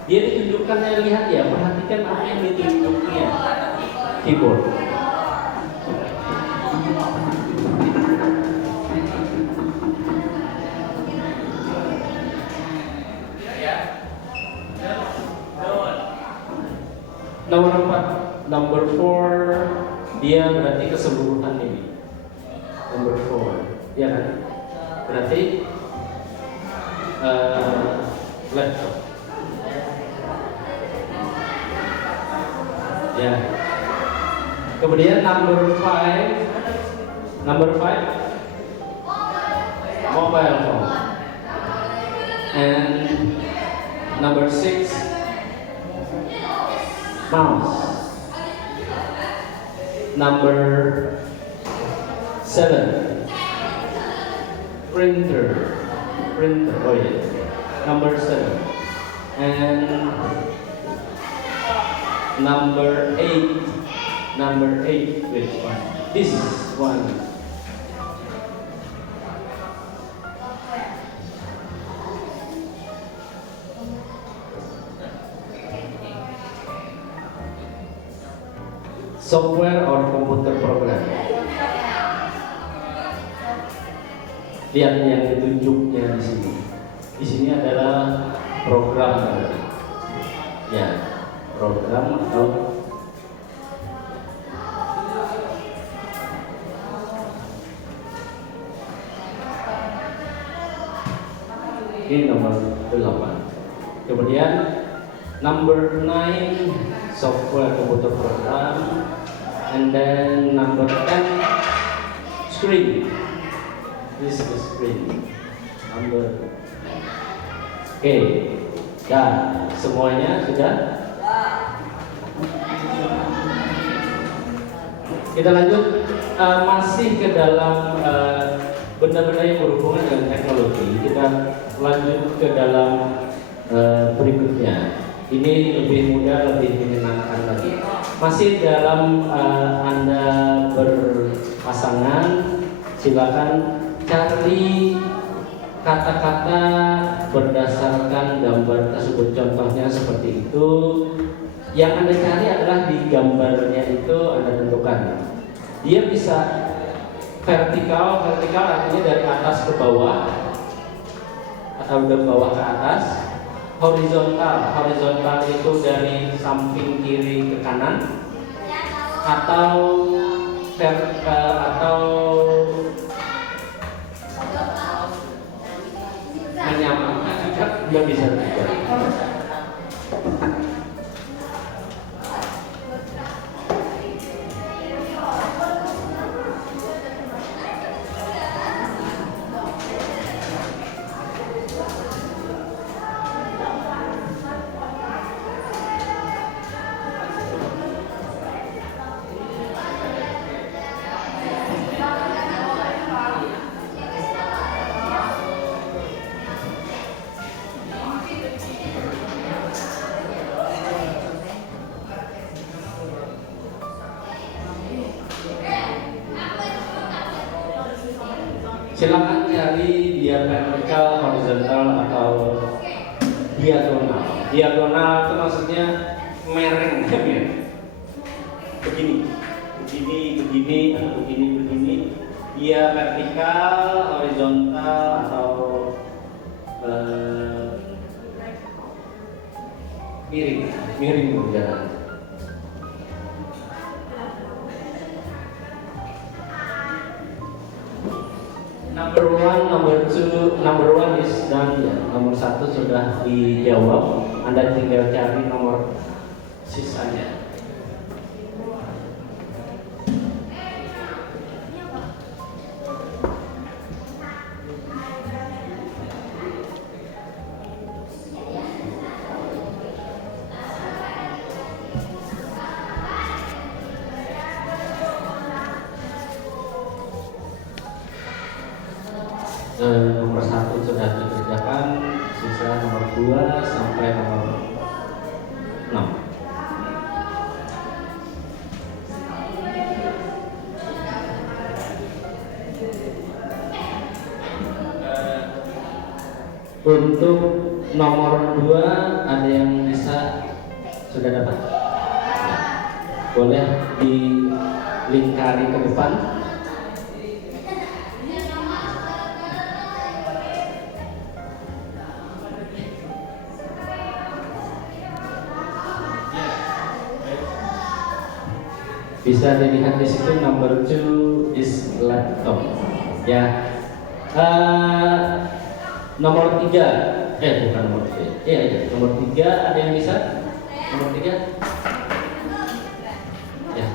Dia ditunjukkannya, lihat ya, perhatikan apa yang ditunjuknya. Keyboard. Nomor 4, number 4, dia berarti keseluruhan ini. Number 4, ya kan? Berarti laptop. Ya. Kemudian number 5, mobile phone. And number 6, mouse. Number 7, printer. Oh yeah. Number 7. And number 8, which one? This one. Software or computer program. Lihat yang ditunjuknya di sini. Di sini adalah program. Ya, program atau ini nomor 8. Kemudian number 9, software computer program. And then number 10, screen. This is the screen. Number. Oke, dah semuanya sudah. Kita lanjut, masih ke dalam benda-benda yang berhubungan dengan teknologi. Kita lanjut ke dalam berikutnya. Ini lebih mudah, lebih menyenangkan lagi. Masih dalam Anda berpasangan, silakan cari kata-kata berdasarkan gambar tersebut. Contohnya seperti itu. Yang Anda cari adalah di gambarnya itu Anda tentukan. Dia bisa vertikal artinya dari atas ke bawah atau dari bawah ke atas. Horizontal itu dari samping kiri ke kanan, atau menyamakan juga bisa juga. Silakan cari dia vertikal, horizontal atau diagonal. Diagonal itu maksudnya mereng ya. Begini, atau begini. Dia vertikal, horizontal atau miring berjalan. Number one is done ya. Nomor 1 sudah dijawab. Anda tinggal cari nomor sisanya. Nomor 1 sudah dikerjakan, sisa nomor 2 sampai nomor 6. Untuk nomor 2 ada yang bisa sudah dapat? Boleh dilingkari ke depan. Bisa dilihat di situ number 2 is laptop. Ya. Nomor 3. Bukan nomor 3. Iya, nomor 3 ada yang bisa? Nomor 3? Ya.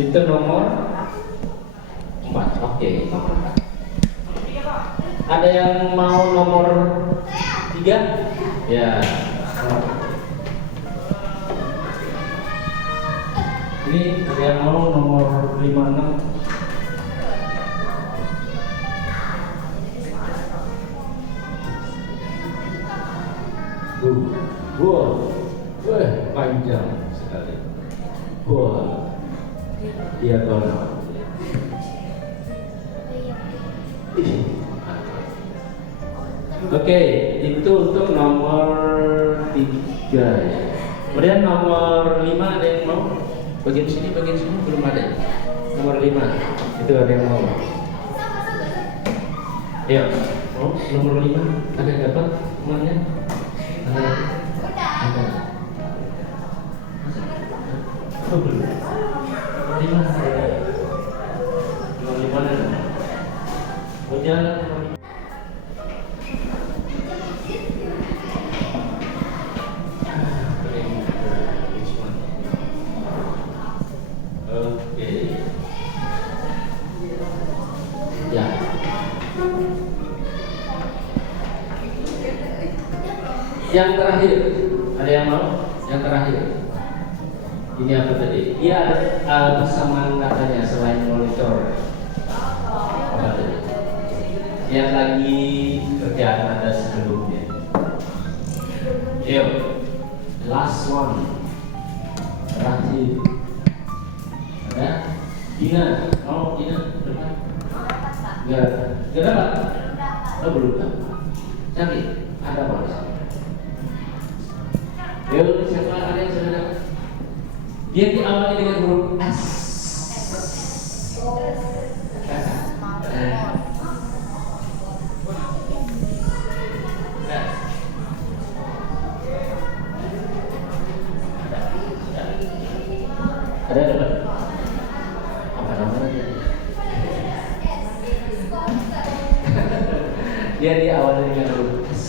Itu nomor 4. Oke, nomor 4. Ada yang mau nomor 3? Ya. Ini ada yang mau nomor 56. Panjang sekali. Diagonal. Oke, itu untuk nomor 3 ya. Kemudian nomor 5 ada yang mau? Bagian sini belum ada. Nomor 5 itu ada yang mau? Ya, nomor 5 ada yang dapat semuanya? Ada. Belum. Nomor 5 ada. Nomor 5 ada. Hujan. Oke. Ya. Yang terakhir, ada yang mau? Yang terakhir. Ini apa tadi? Iya, ada persamaan katanya selain monitor. Apa tadi? Yang lagi kerjaan ada sebelumnya. Yuk, last one. Terakhir. Ada? Dina, mau Dina depan? Enggak dapat? Oh, belum dapat. Cari, ada apa? Yuk, siapa ada yang sudah dapat? Dia diawali dengan huruf S. Ada dapat? Apa namanya? Dia diawali dengan huruf S.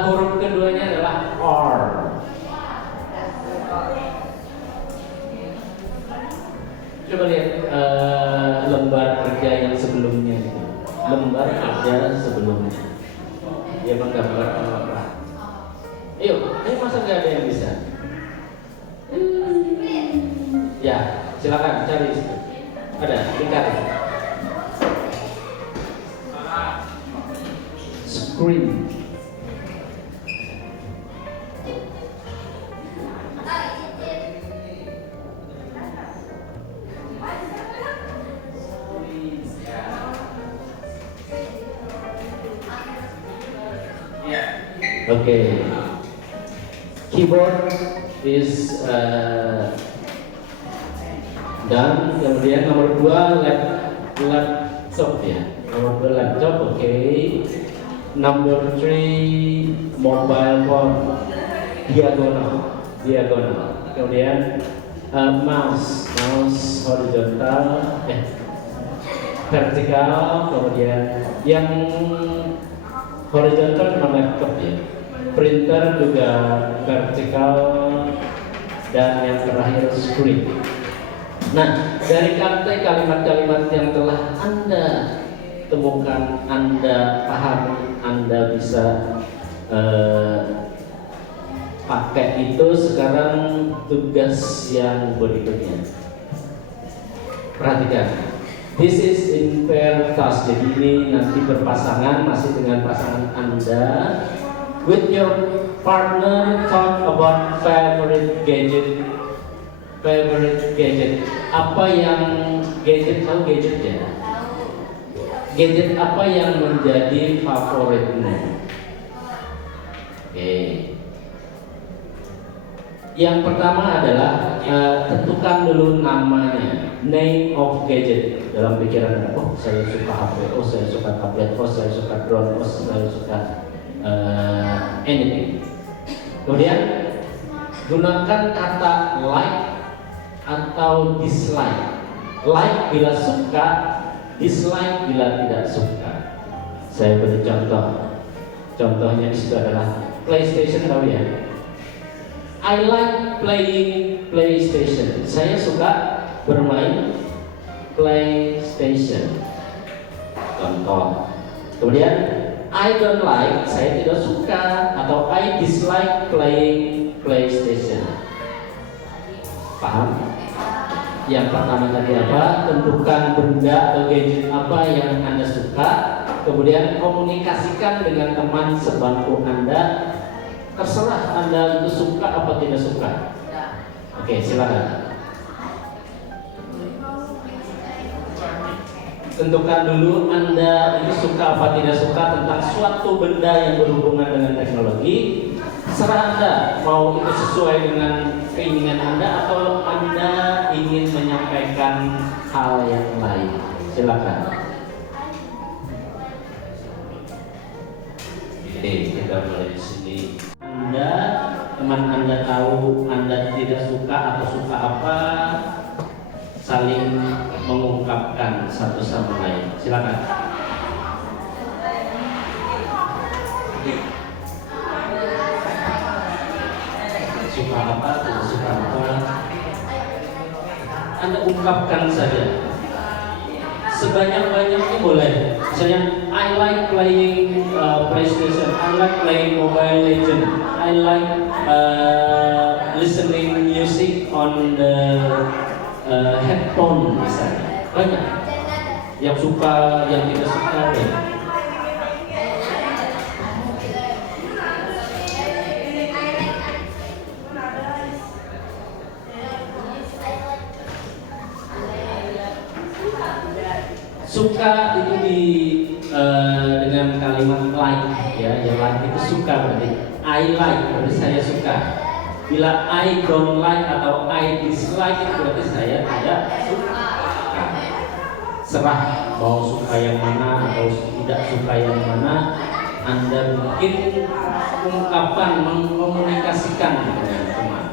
Huruf keduanya adalah R. Coba lihat lembar kerja yang sebelumnya. Lembar kerja sebelumnya. Dia menggambarkan apa? masa nggak ada yang bisa? Ya, silakan cari. Ada, tingkat. Screen. Okay. Keyboard is done. Kemudian nomor 2 laptop ya. Nomor 2 laptop, okay. Number 3 mobile phone, diagonal. Kemudian mouse horizontal, vertikal. Kemudian yang horizontal cuma laptop ya. Printer juga vertikal, dan yang terakhir screen. Nah, dari kalimat-kalimat yang telah Anda temukan, Anda pahami, Anda bisa pakai itu, sekarang tugas yang berikutnya. Perhatikan. This is in pair task. Jadi ini nanti berpasangan, masih dengan pasangan Anda. With your partner, talk about favorite gadget. Apa yang gadget, tahu gadget ya? Gadget apa yang menjadi favoritmu? Oke. Yang pertama adalah tentukan dulu namanya, name of gadget. Dalam pikiran Anda, oh saya suka HP, oh saya suka tablet, oh saya suka drone, oh saya suka anything. Kemudian gunakan kata like atau dislike. Like bila suka, dislike bila tidak suka. Saya beri contoh. Contohnya di situ adalah PlayStation, tahu ya? I like playing PlayStation. Saya suka bermain PlayStation. Contoh. Kemudian I don't like, saya tidak suka, atau I dislike playing PlayStation. Paham? Yang pertama tadi apa? Tentukan benda atau gadget apa yang Anda suka. Kemudian komunikasikan dengan teman sebangku Anda. Terserah Anda itu suka apa tidak suka. Oke, silakan. Tentukan dulu Anda itu suka apa tidak suka tentang suatu benda yang berhubungan dengan teknologi. Serah Anda mau itu sesuai dengan keinginan Anda atau Anda ingin menyampaikan hal yang lain. Silakan. Oke, kita mulai di sini. Teman Anda tahu Anda tidak suka atau suka apa, saling mengungkapkan satu sama lain. Silakan. Suka apa, tidak suka apa, Anda ungkapkan saja. Sebanyak-banyaknya boleh. Misalnya, I like playing PlayStation, I like playing Mobile Legend, I like listening music on the headphone misalnya. Banyak yang suka, yang tidak suka ya. Suka itu dengan kalimat like ya, yang like itu suka berarti I like berarti saya suka. Bila I don't like atau I dislike itu berarti saya tidak suka. Serah mau suka yang mana atau tidak suka yang mana, Anda bikin ungkapan, mengkomunikasikan dengan teman.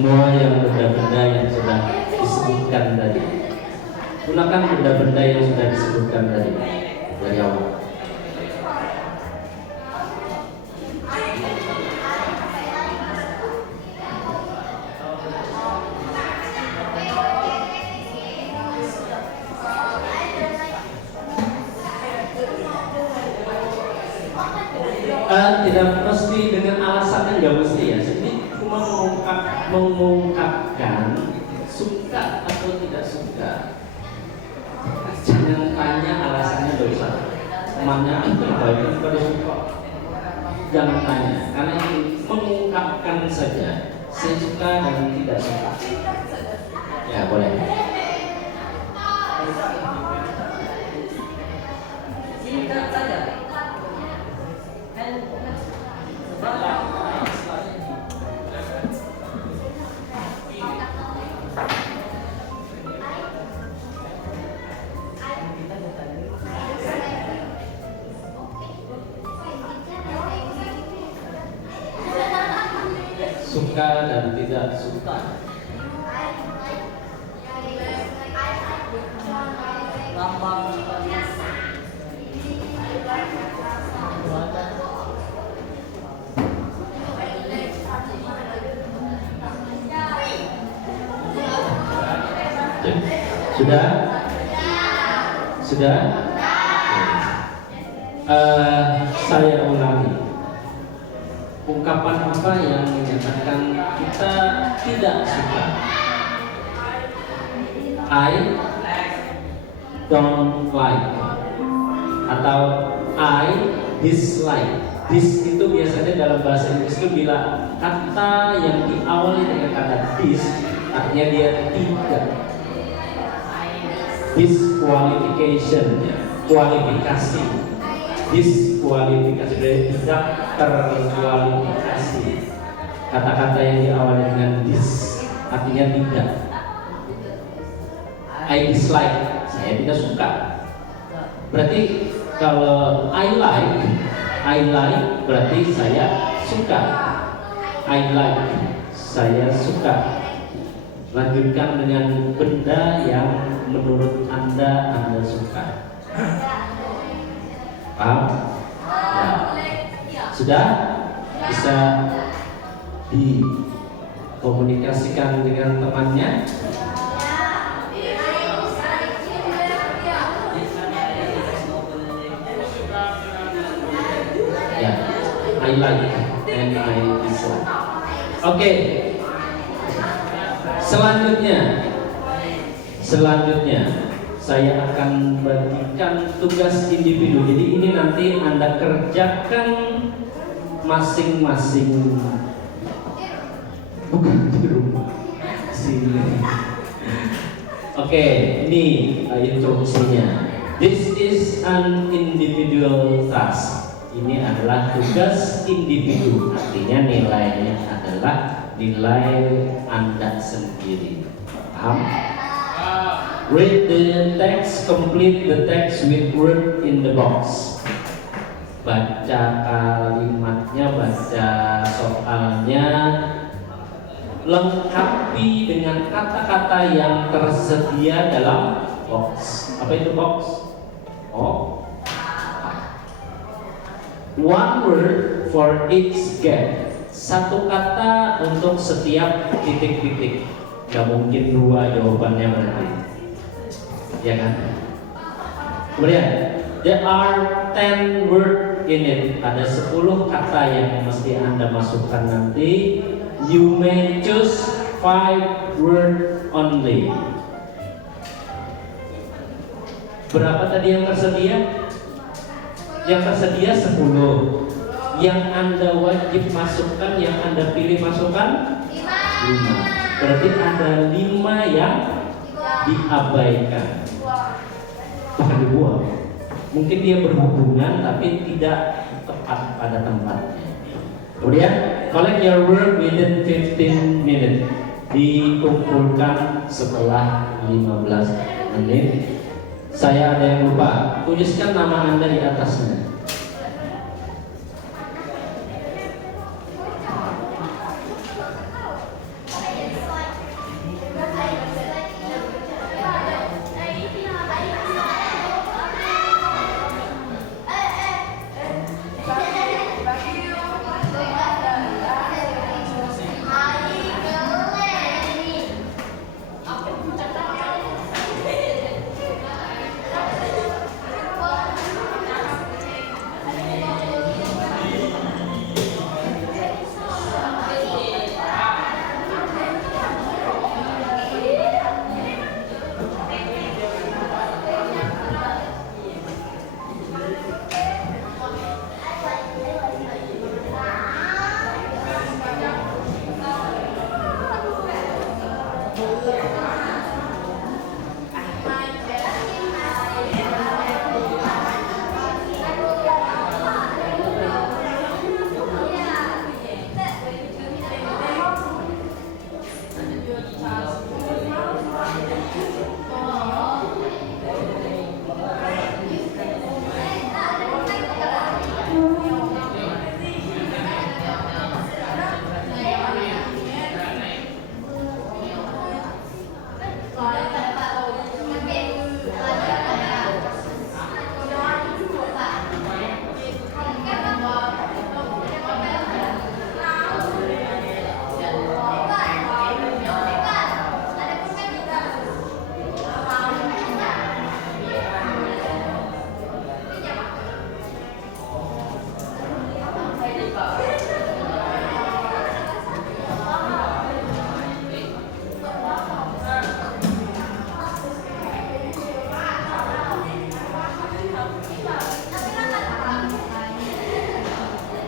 Semua yang benda-benda yang sudah disebutkan tadi, gunakan benda-benda yang sudah disebutkan tadi dari awal. Tidak mesti dengan alasan, nggak mesti ya. Jadi cuma mengungkapkan suka atau tidak suka. Jangan tanya alasannya dosa. Temannya itu baik pada suka. Jangan tanya, karena ini mengungkapkan saja. Saya suka dan tidak suka. Ya boleh. Singkat saja. Suka dan tidak suka. Lambang Sudah? Sudah? Saya ulangi. Ungkapan apa yang menyatakan kita tidak suka? I don't like, atau I dislike. Dis itu biasanya dalam bahasa Inggris itu bila kata yang diawali dengan kata dis, artinya dia tidak. Disqualification, kualifikasi. Diskualifikasi dari tidak terkualifikasi. Kata-kata yang diawali dengan dis artinya tidak. I dislike, saya tidak suka. Berarti kalau I like berarti saya suka. I like, saya suka. Lanjutkan dengan benda yang menurut Anda suka. Paham? Ya. Sudah? Bisa dikomunikasikan dengan temannya? Ya, I like and I dislike. Oke. Selanjutnya saya akan bagikan tugas individu. Jadi ini nanti Anda kerjakan masing-masing, bukan di rumah. Sini. Oke, ini instruksinya. This is an individual task. Ini adalah tugas individu. Artinya nilainya adalah nilai Anda sendiri. Paham? Read the text, complete the text with word in the box. Baca kalimatnya, baca soalnya, lengkapi dengan kata-kata yang tersedia dalam box. Apa itu box? Oh, one word for each gap. Satu kata untuk setiap titik-titik. Gak mungkin dua jawabannya berarti. Ya kan? Kemudian there are 10 word in it. Ada 10 kata yang mesti Anda masukkan nanti. You may choose 5 word only. Berapa tadi yang tersedia? Yang tersedia 10. Yang Anda wajib masukkan, yang Anda pilih masukkan 5. Berarti ada 5 yang diabaikan, bukan dibuang. Mungkin dia berhubungan tapi tidak tepat pada tempatnya. Kemudian collect your work within 15 minutes, dikumpulkan setelah 15 menit. Saya ada yang lupa, tuliskan nama Anda di atasnya.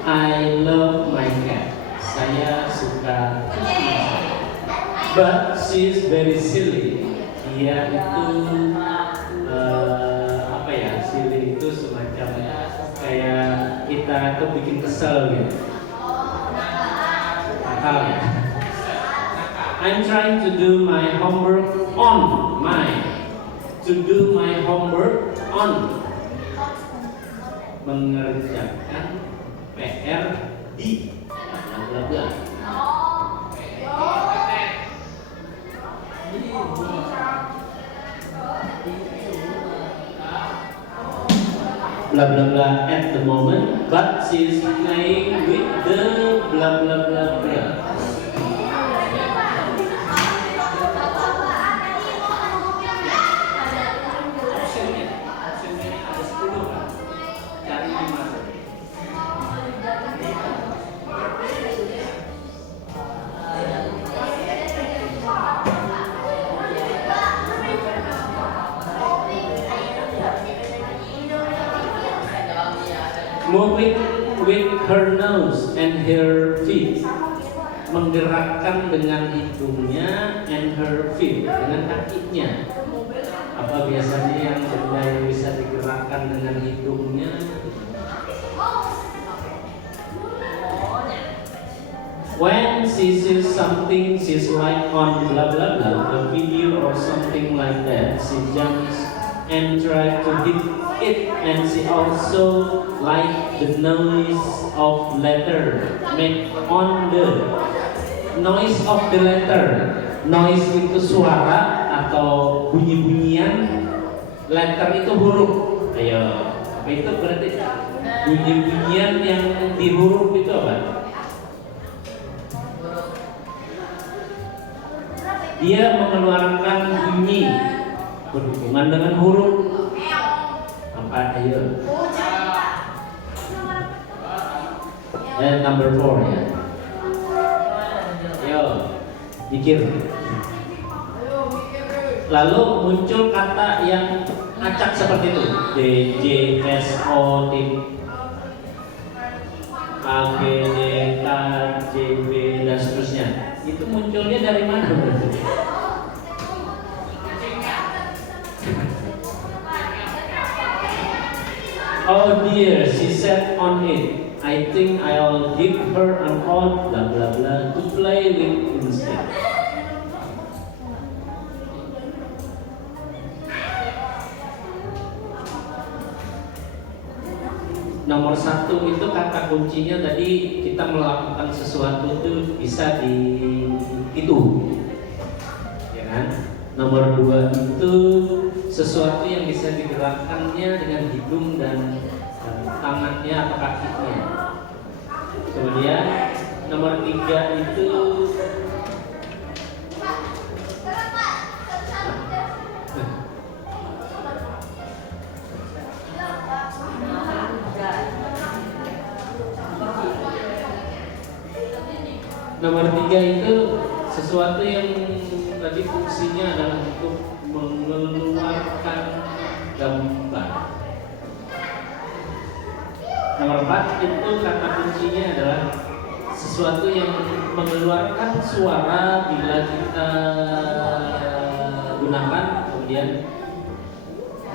I love my cat. Saya suka but she is very silly. Dia itu apa ya? Silly itu semacam kayak kita tuh bikin kesel gitu. Nakal ya. I'm trying to do my homework on my. To do my homework on. Mengerjakan PR di bla bla. Bla bla bla at the moment, but she's playing with the bla bla bla bla. Moving with her nose and her feet, menggerakkan dengan hidungnya and her feet, dengan kakinya. Apa biasanya yang benda yang bisa digerakkan dengan hidungnya? When she sees something she's like on blah blah blah, a video or something like that, she jumps and tries to hit it, and she also like the noise of letter make on the noise of the letter. Noise itu suara atau bunyi-bunyian, letter itu huruf. Ayo, apa itu berarti? Bunyi-bunyian yang di huruf itu apa? Dia mengeluarkan bunyi berhubungan dengan huruf. Apa? Ayo. Dan number 4 ya. Ayo, pikir. Lalu muncul kata yang acak seperti itu. D, J, S, O, T, A, B, D, K, J, B, dan seterusnya. Itu munculnya dari mana? Oh dear, she sat on it. I think I'll give her an odd blah blah blah to play with instead. Nomor satu itu kata kuncinya tadi kita melakukan sesuatu itu bisa itu, ya kan? Nomor dua itu sesuatu yang bisa digerakkannya dengan hidung dan tangannya atau kakinya. Kemudian nomor tiga itu sesuatu yang tadi fungsinya adalah untuk mengeluarkan gambar. Nomor 4 itu kata kuncinya adalah sesuatu yang mengeluarkan suara bila kita gunakan, kemudian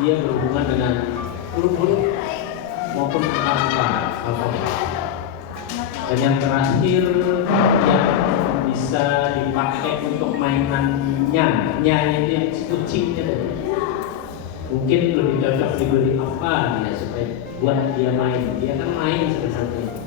dia berhubungan dengan huruf-huruf maupun kata alfabet. Dan yang terakhir yang bisa dipakai untuk mainannya, itu yang kucingnya tadi. Mungkin lebih cocok diberi apa dia supaya buat dia main. Dia kan main sebenarnya.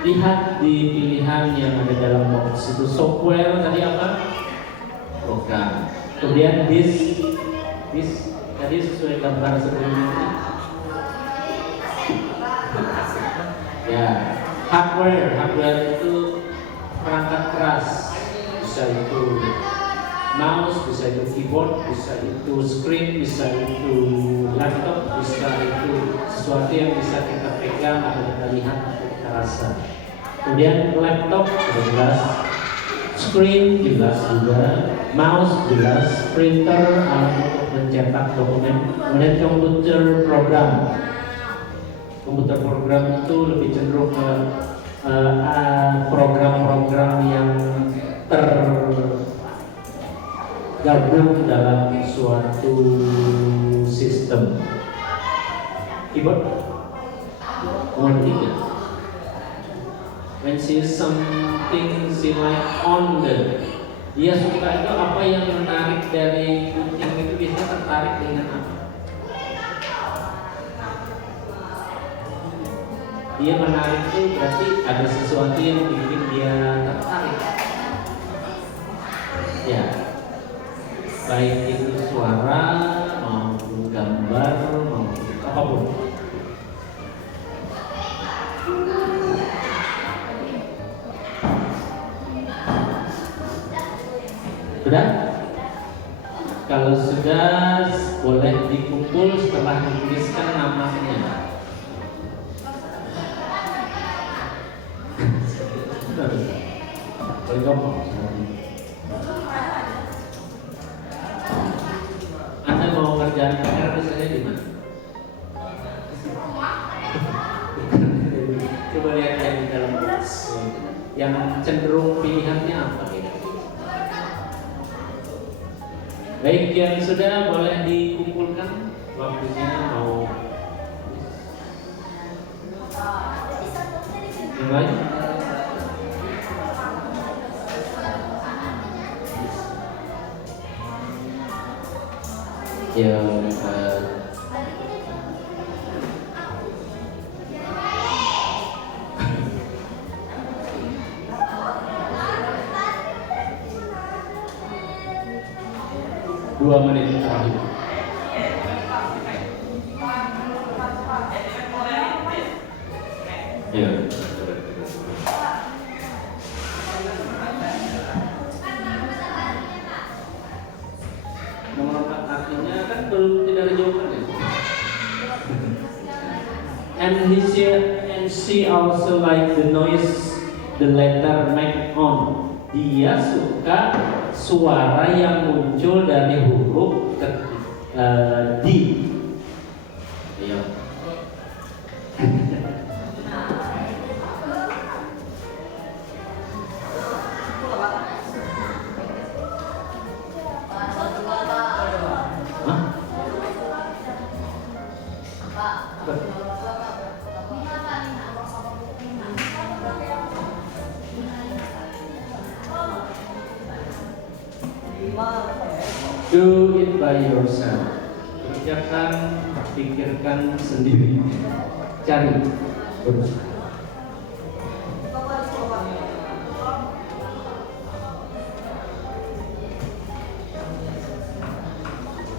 Lihat di pilihan yang ada dalam box itu, software tadi apa? Program. Kemudian this tadi sesuai gambar sebelumnya. Ya, hardware itu perangkat keras, bisa itu mouse, bisa itu keyboard, bisa itu screen, bisa itu laptop, bisa itu sesuatu yang bisa kita pegang atau kita lihat atau kita rasa. Kemudian laptop jelas, screen jelas juga, mouse jelas, printer untuk mencetak dokumen. Kemudian komputer program. Komputer program itu lebih cenderung ke program-program yang tergabung dalam suatu sistem. Keyboard nomor 3. When she something she like on the, dia suka itu apa yang menarik dari kucing itu, biasanya tertarik dengan apa? Dia menarik itu berarti ada sesuatu yang bikin dia tertarik. Ya, baik itu suara maupun gambar maupun apapun. Sudah? Kalau sudah, boleh dikumpul setelah menuliskan namanya. Boleh ngomong. Anda mau ngerjain PR misalnya di mana? Coba lihat yang di dalam box. Yang cenderung pilihannya apa ya? Baik, yang sudah boleh dikumpulkan, waktunya mau yang lain. Ya, dua menit terakhir. Ya. Nomor 4 artinya kan belum tidak ada jawabannya. And she also like the noise the letter make on. Dia suka suara yang muncul dari huruf ketika D. Ayo. Hah? Do it by yourself. Kerjakan, pikirkan sendiri. Cari. Terus.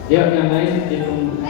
Ya, yang lain ditunggu.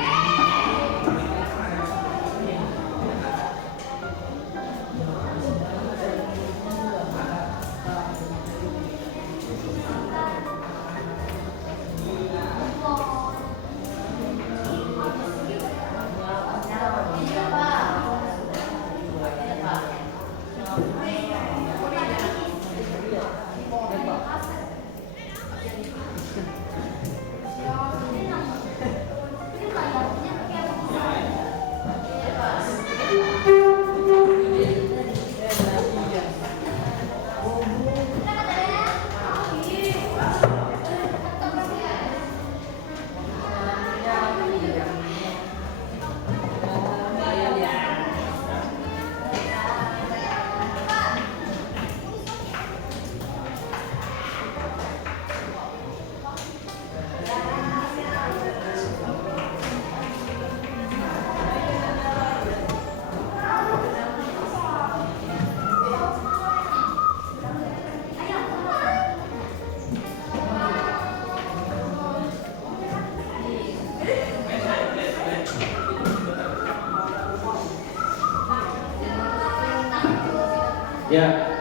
Ya,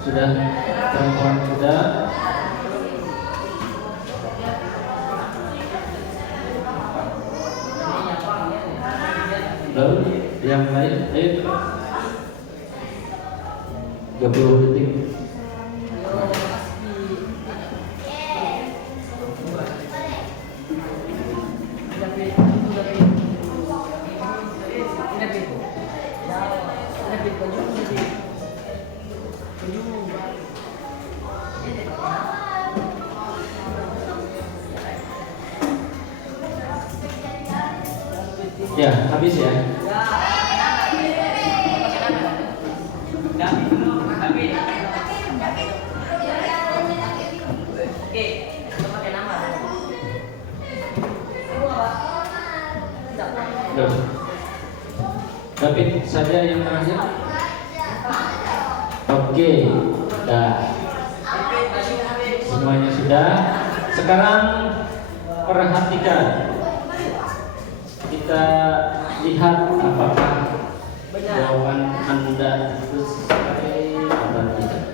sudah, perempuan sudah. Lalu yang lain, ayo 30 detik. Ya, habis ya. David saja yang terakhir. Oke, dah. Semuanya sudah. Sekarang perhatikan. Kita lihat apakah jawaban Anda itu sesuai atau tidak.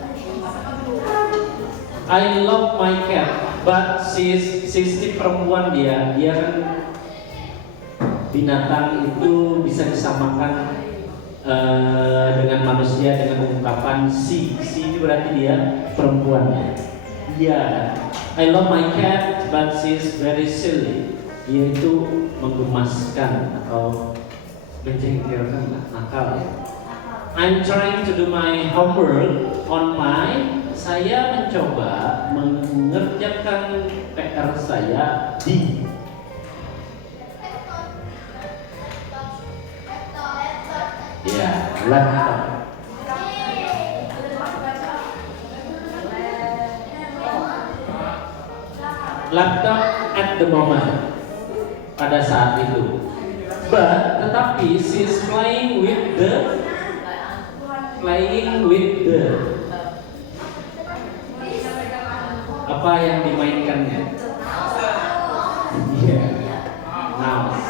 I love my cat, but she's perempuan dia kan binatang itu bisa disamakan dengan manusia dengan ungkapan she itu berarti dia perempuan. Dia I love my cat, but she's very silly. Dia itu menggemaskan atau menjengkelkan, nakal. I'm trying to do my homework on my. Saya mencoba mengerjakan PR saya di. Ya, laptop. Laptop at the moment. Pada saat itu, tetapi she's playing with the apa yang dimainkannya? Yeah. Now,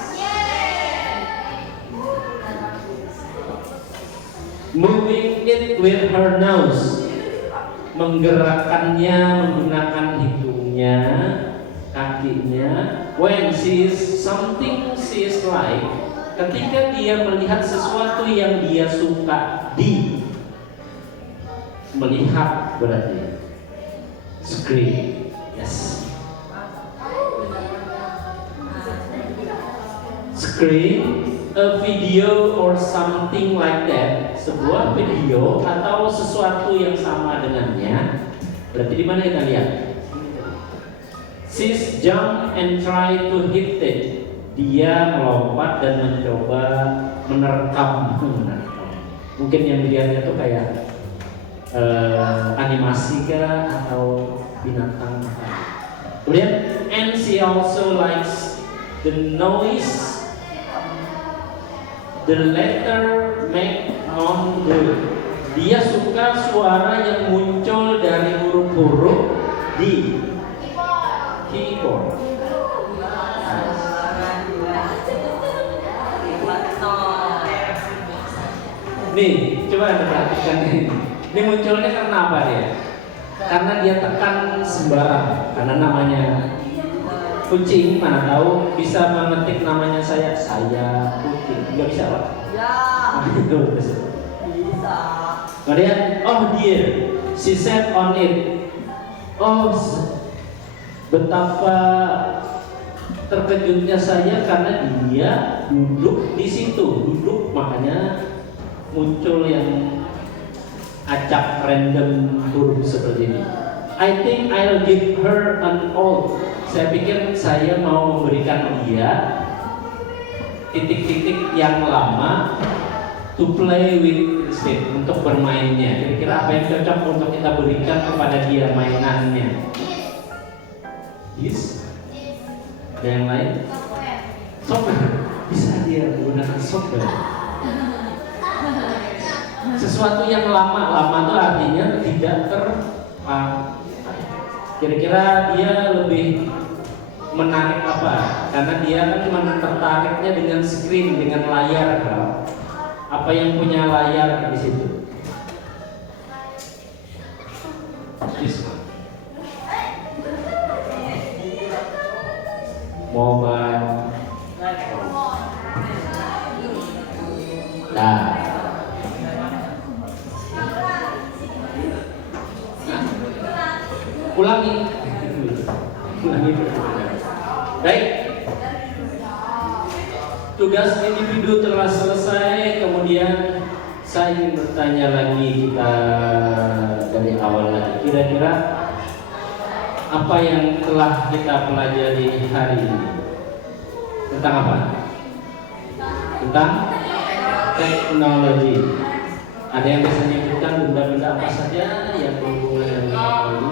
moving it with her nose, menggerakkannya menggunakan hidungnya, kakinya. When she's something she's like, ketika dia melihat sesuatu yang dia suka melihat berarti screen. Yes. screen, a video or something like that, sebuah video atau sesuatu yang sama dengannya. Berarti di mana kita lihat? She's jump and try to hit it. Dia melompat dan mencoba menerkam. Mungkin yang dilihatnya tuh kayak animasi kah atau binatang. Kemudian, and she also likes the noise the letter make on the. Dia suka suara yang muncul dari huruf-huruf di keyboard. Nih, coba Anda perhatikan ini. Ini munculnya karena apa dia? Karena dia tekan sembarang. Karena namanya kucing, mana tahu bisa mengetik namanya saya kucing. Enggak bisa, Pak? Ya. Bisa. Bisa. Kemudian, oh dear, she sat on it. Oh, betapa terkejutnya saya karena dia duduk di situ. Duduk, makanya muncul yang acak random huruf seperti ini. I think I'll give her an old. Saya pikir saya mau memberikan dia titik-titik yang lama to play with instead, untuk bermainnya. Kira-kira apa yang cocok untuk kita berikan kepada dia mainannya? Yes. Ada yang lain? Software. Bisa dia menggunakan software. Sesuatu yang lama itu artinya tidak kira-kira dia lebih menarik apa? Karena dia kan tertariknya dengan screen, dengan layar. Apa yang punya layar di situ? Mobile. Nah. Ulangi. Baik. Tugas individu telah selesai. Kemudian saya ingin bertanya lagi kita dari awal lagi. Kira-kira apa yang telah kita pelajari hari ini? Tentang apa? Tentang teknologi. Ada yang bisa menyebutkan benda-benda apa saja yang berhubungan dengan teknologi?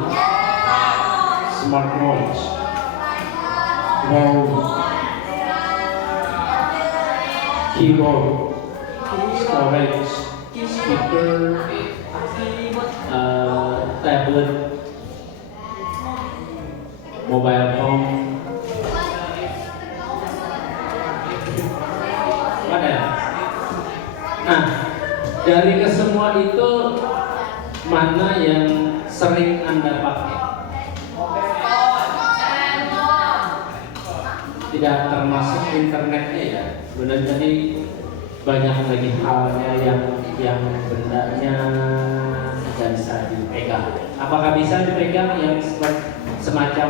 Smartwatch, phone, keyboard, storage, speaker, tablet, mobile phone. Ada. Nah, dari kesemua itu mana yang sering Anda pakai? Tidak termasuk internetnya ya. Benar, tadi banyak lagi halnya yang bendanya tidak bisa dipegang. Apakah bisa dipegang yang semacam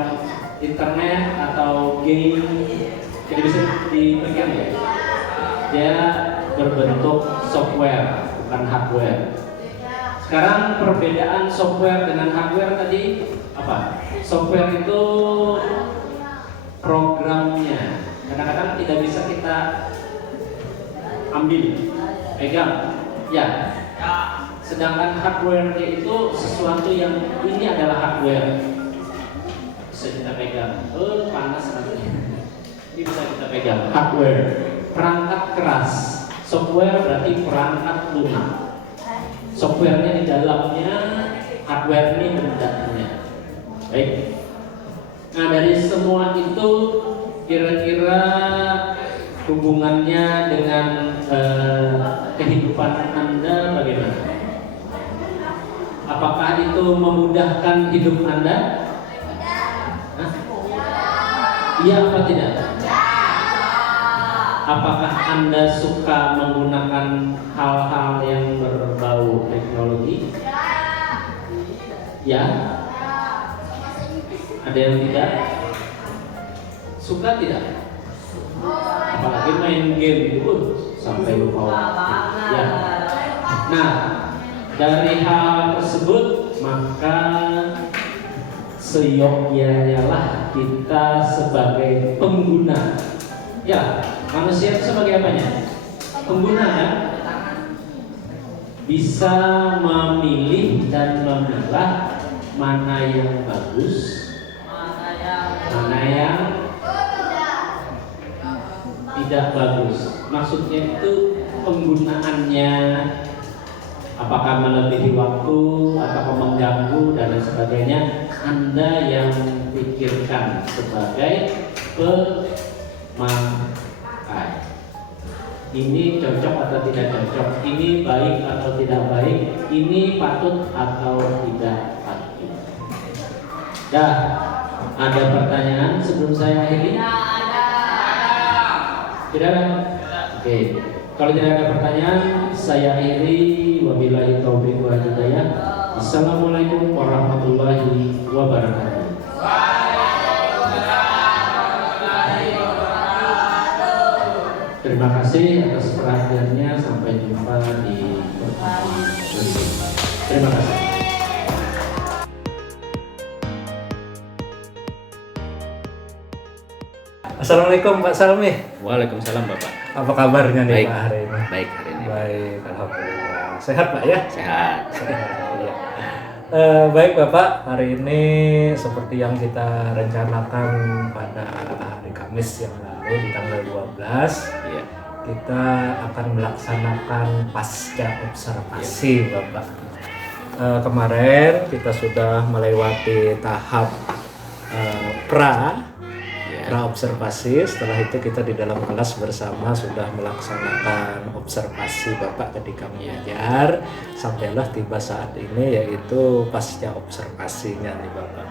internet atau game? Tidak bisa dipegang ya. Dia berbentuk software, bukan hardware. Sekarang perbedaan software dengan hardware tadi apa? Software itu programnya. Kadang-kadang tidak bisa kita ambil, pegang, ya. Sedangkan hardware itu sesuatu yang ini adalah hardware, bisa kita pegang. Panas nanti. Ini bisa kita pegang. Hardware, perangkat keras. Software berarti perangkat lunak. Softwarenya di dalamnya, hardware ini bendanya. Baik. Nah, dari semua itu kira-kira hubungannya dengan kehidupan Anda bagaimana? Apakah itu memudahkan hidup Anda? Iya apa tidak? Apakah Anda suka menggunakan hal-hal yang berbau teknologi? Ya. Ada yang tidak? Suka tidak? apalagi main game itu sampai lupa waktu. Ya. Nah, dari hal tersebut maka seyogyanya lah kita sebagai pengguna. Ya, manusia itu sebagai apanya? Pengguna ya. Bisa memilih dan memilah mana yang bagus, mana yang tidak bagus. Maksudnya itu penggunaannya apakah melebihi waktu, apakah mengganggu dan lain sebagainya. Anda yang pikirkan sebagai pemakai. Ini cocok atau tidak cocok, ini baik atau tidak baik, ini patut atau tidak patut. Dah, ada pertanyaan sebelum saya akhiri? Tidak ada? Oke. Kalau tidak ada pertanyaan, saya akhiri. Wabillahi taufiq wal hidayah. Assalamualaikum warahmatullahi wabarakatuh. Terima kasih atas perhatiannya. Sampai jumpa di pertemuan berikutnya. Terima kasih. Assalamualaikum Pak Salmi. Waalaikumsalam Bapak. Apa kabarnya nih Baik. Pak hari ini? Baik hari ini. Baik, alhamdulillah. Sehat Pak ya? Sehat. Iya. Baik Bapak, hari ini seperti yang kita rencanakan pada hari Kamis yang lalu di tanggal 12, Iya. kita akan melaksanakan pasca observasi Bapak. Kemarin kita sudah melewati tahap pra observasi. Setelah itu kita di dalam kelas bersama sudah melaksanakan observasi Bapak ketika mengajar, sampailah tiba saat ini yaitu pasca observasinya nih Bapak.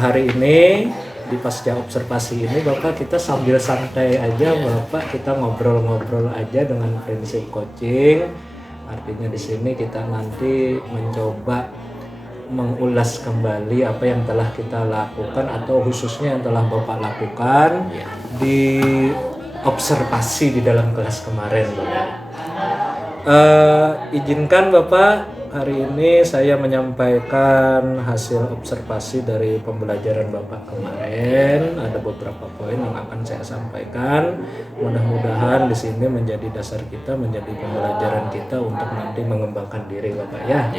Hari ini di pasca observasi ini Bapak kita sambil santai aja Bapak, kita ngobrol-ngobrol aja dengan prinsip coaching. Artinya di sini kita nanti mencoba mengulas kembali apa yang telah kita lakukan atau khususnya yang telah Bapak lakukan di observasi di dalam kelas kemarin Bapak. Izinkan Bapak hari ini saya menyampaikan hasil observasi dari pembelajaran Bapak kemarin. Ada beberapa poin yang akan saya sampaikan. Mudah-mudahan di sini menjadi dasar kita, menjadi pembelajaran kita untuk nanti mengembangkan diri Bapak ya.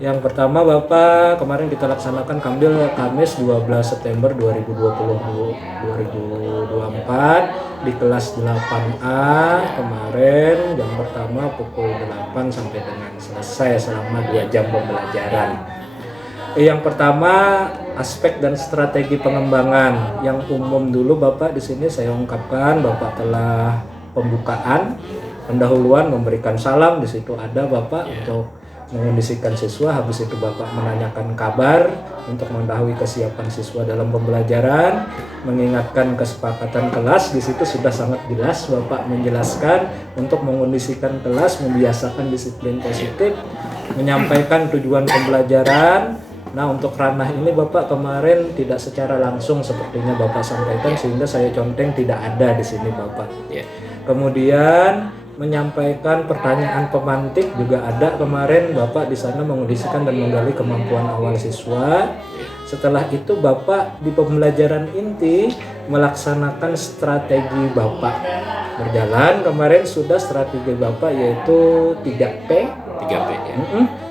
Yang pertama Bapak, kemarin kita laksanakan Kambil Kamis 12 September 2024 di kelas 8A kemarin jam pertama pukul 8 sampai dengan selesai selama 2 jam pembelajaran. Yang pertama aspek dan strategi pengembangan yang umum dulu Bapak. Di sini saya ungkapkan Bapak telah pembukaan, pendahuluan, memberikan salam. Di situ ada Bapak untuk mengondisikan siswa, habis itu Bapak menanyakan kabar untuk mengetahui kesiapan siswa dalam pembelajaran, mengingatkan kesepakatan kelas. Di situ sudah sangat jelas Bapak menjelaskan untuk mengondisikan kelas, membiasakan disiplin positif, menyampaikan tujuan pembelajaran. Nah, untuk ranah ini Bapak kemarin tidak secara langsung sepertinya Bapak sampaikan, sehingga saya conteng tidak ada di sini Bapak. Kemudian menyampaikan pertanyaan pemantik juga ada kemarin Bapak di sana, mengondisikan dan menggali kemampuan awal siswa. Setelah itu Bapak di pembelajaran inti melaksanakan strategi Bapak. Berjalan kemarin sudah strategi Bapak yaitu 3P ya.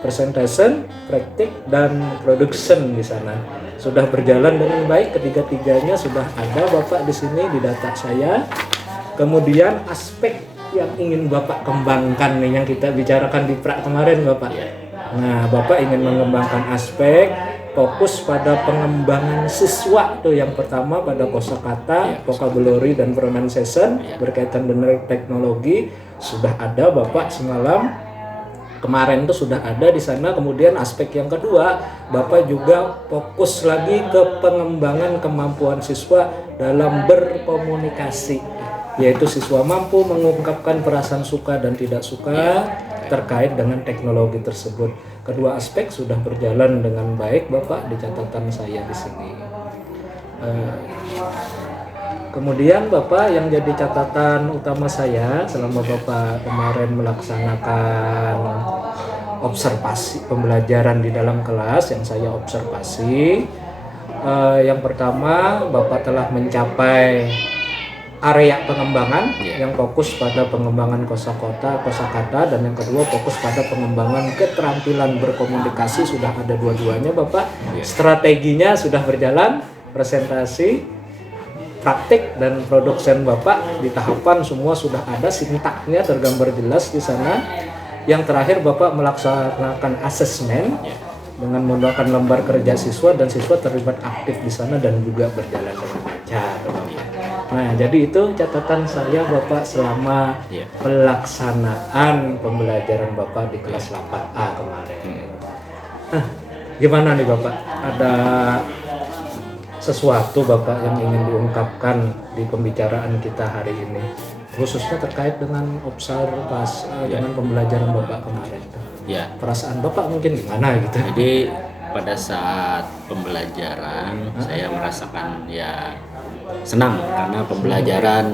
Presentation, praktik, dan production di sana. Sudah berjalan dengan baik, ketiga-tiganya sudah ada Bapak di sini di data saya. Kemudian aspek yang ingin Bapak kembangkan nih yang kita bicarakan di pra kemarin Bapak. Nah, Bapak ingin mengembangkan aspek fokus pada pengembangan siswa tuh yang pertama pada kosakata, vocabulary dan pronunciation berkaitan dengan teknologi sudah ada Bapak semalam. Kemarin tuh sudah ada di sana. Kemudian aspek yang kedua, Bapak juga fokus lagi ke pengembangan kemampuan siswa dalam berkomunikasi, yaitu siswa mampu mengungkapkan perasaan suka dan tidak suka terkait dengan teknologi tersebut. Kedua aspek sudah berjalan dengan baik Bapak di catatan saya di sini. Kemudian Bapak, yang jadi catatan utama saya selama Bapak kemarin melaksanakan observasi pembelajaran di dalam kelas yang saya observasi, yang pertama Bapak telah mencapai area pengembangan yang fokus pada pengembangan kosakata, dan yang kedua fokus pada pengembangan keterampilan berkomunikasi. Sudah ada dua-duanya Bapak. Strateginya sudah berjalan, presentasi, praktik dan production Bapak di tahapan semua sudah ada, sintaknya tergambar jelas di sana. Yang terakhir Bapak melaksanakan asesmen dengan menggunakan lembar kerja siswa, dan siswa terlibat aktif di sana dan juga berjalan dengan lancar. Nah, jadi itu catatan saya Bapak selama pelaksanaan pembelajaran Bapak di kelas 8A kemarin. Nah, gimana nih Bapak? Ada sesuatu Bapak yang ingin diungkapkan di pembicaraan kita hari ini, khususnya terkait dengan observasi dengan pembelajaran Bapak kemarin? Perasaan Bapak mungkin gimana gitu? Jadi pada saat pembelajaran saya merasakan ya senang karena pembelajaran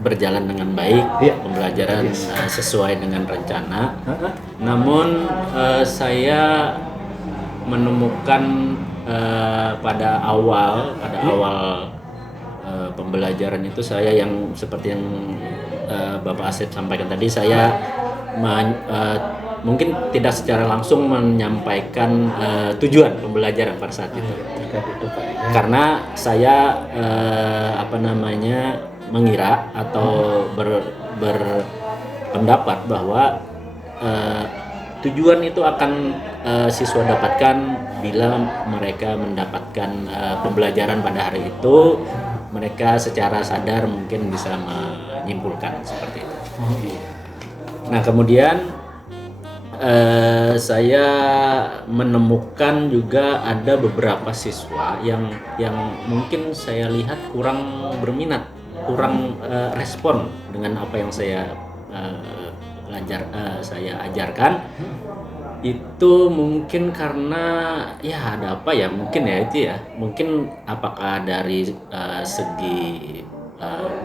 berjalan dengan baik, pembelajaran sesuai dengan rencana. Namun saya menemukan pada awal pembelajaran itu saya yang seperti yang Bapak Asep sampaikan tadi, saya mungkin tidak secara langsung menyampaikan tujuan pembelajaran pada saat itu. Karena saya mengira atau berpendapat bahwa tujuan itu akan siswa dapatkan bila mereka mendapatkan pembelajaran pada hari itu, mereka secara sadar mungkin bisa menyimpulkan seperti itu. Nah, kemudian saya menemukan juga ada beberapa siswa yang mungkin saya lihat kurang berminat, kurang respon dengan apa yang saya saya ajarkan. Itu mungkin karena ya ada apa ya, mungkin ya itu ya, mungkin apakah dari segi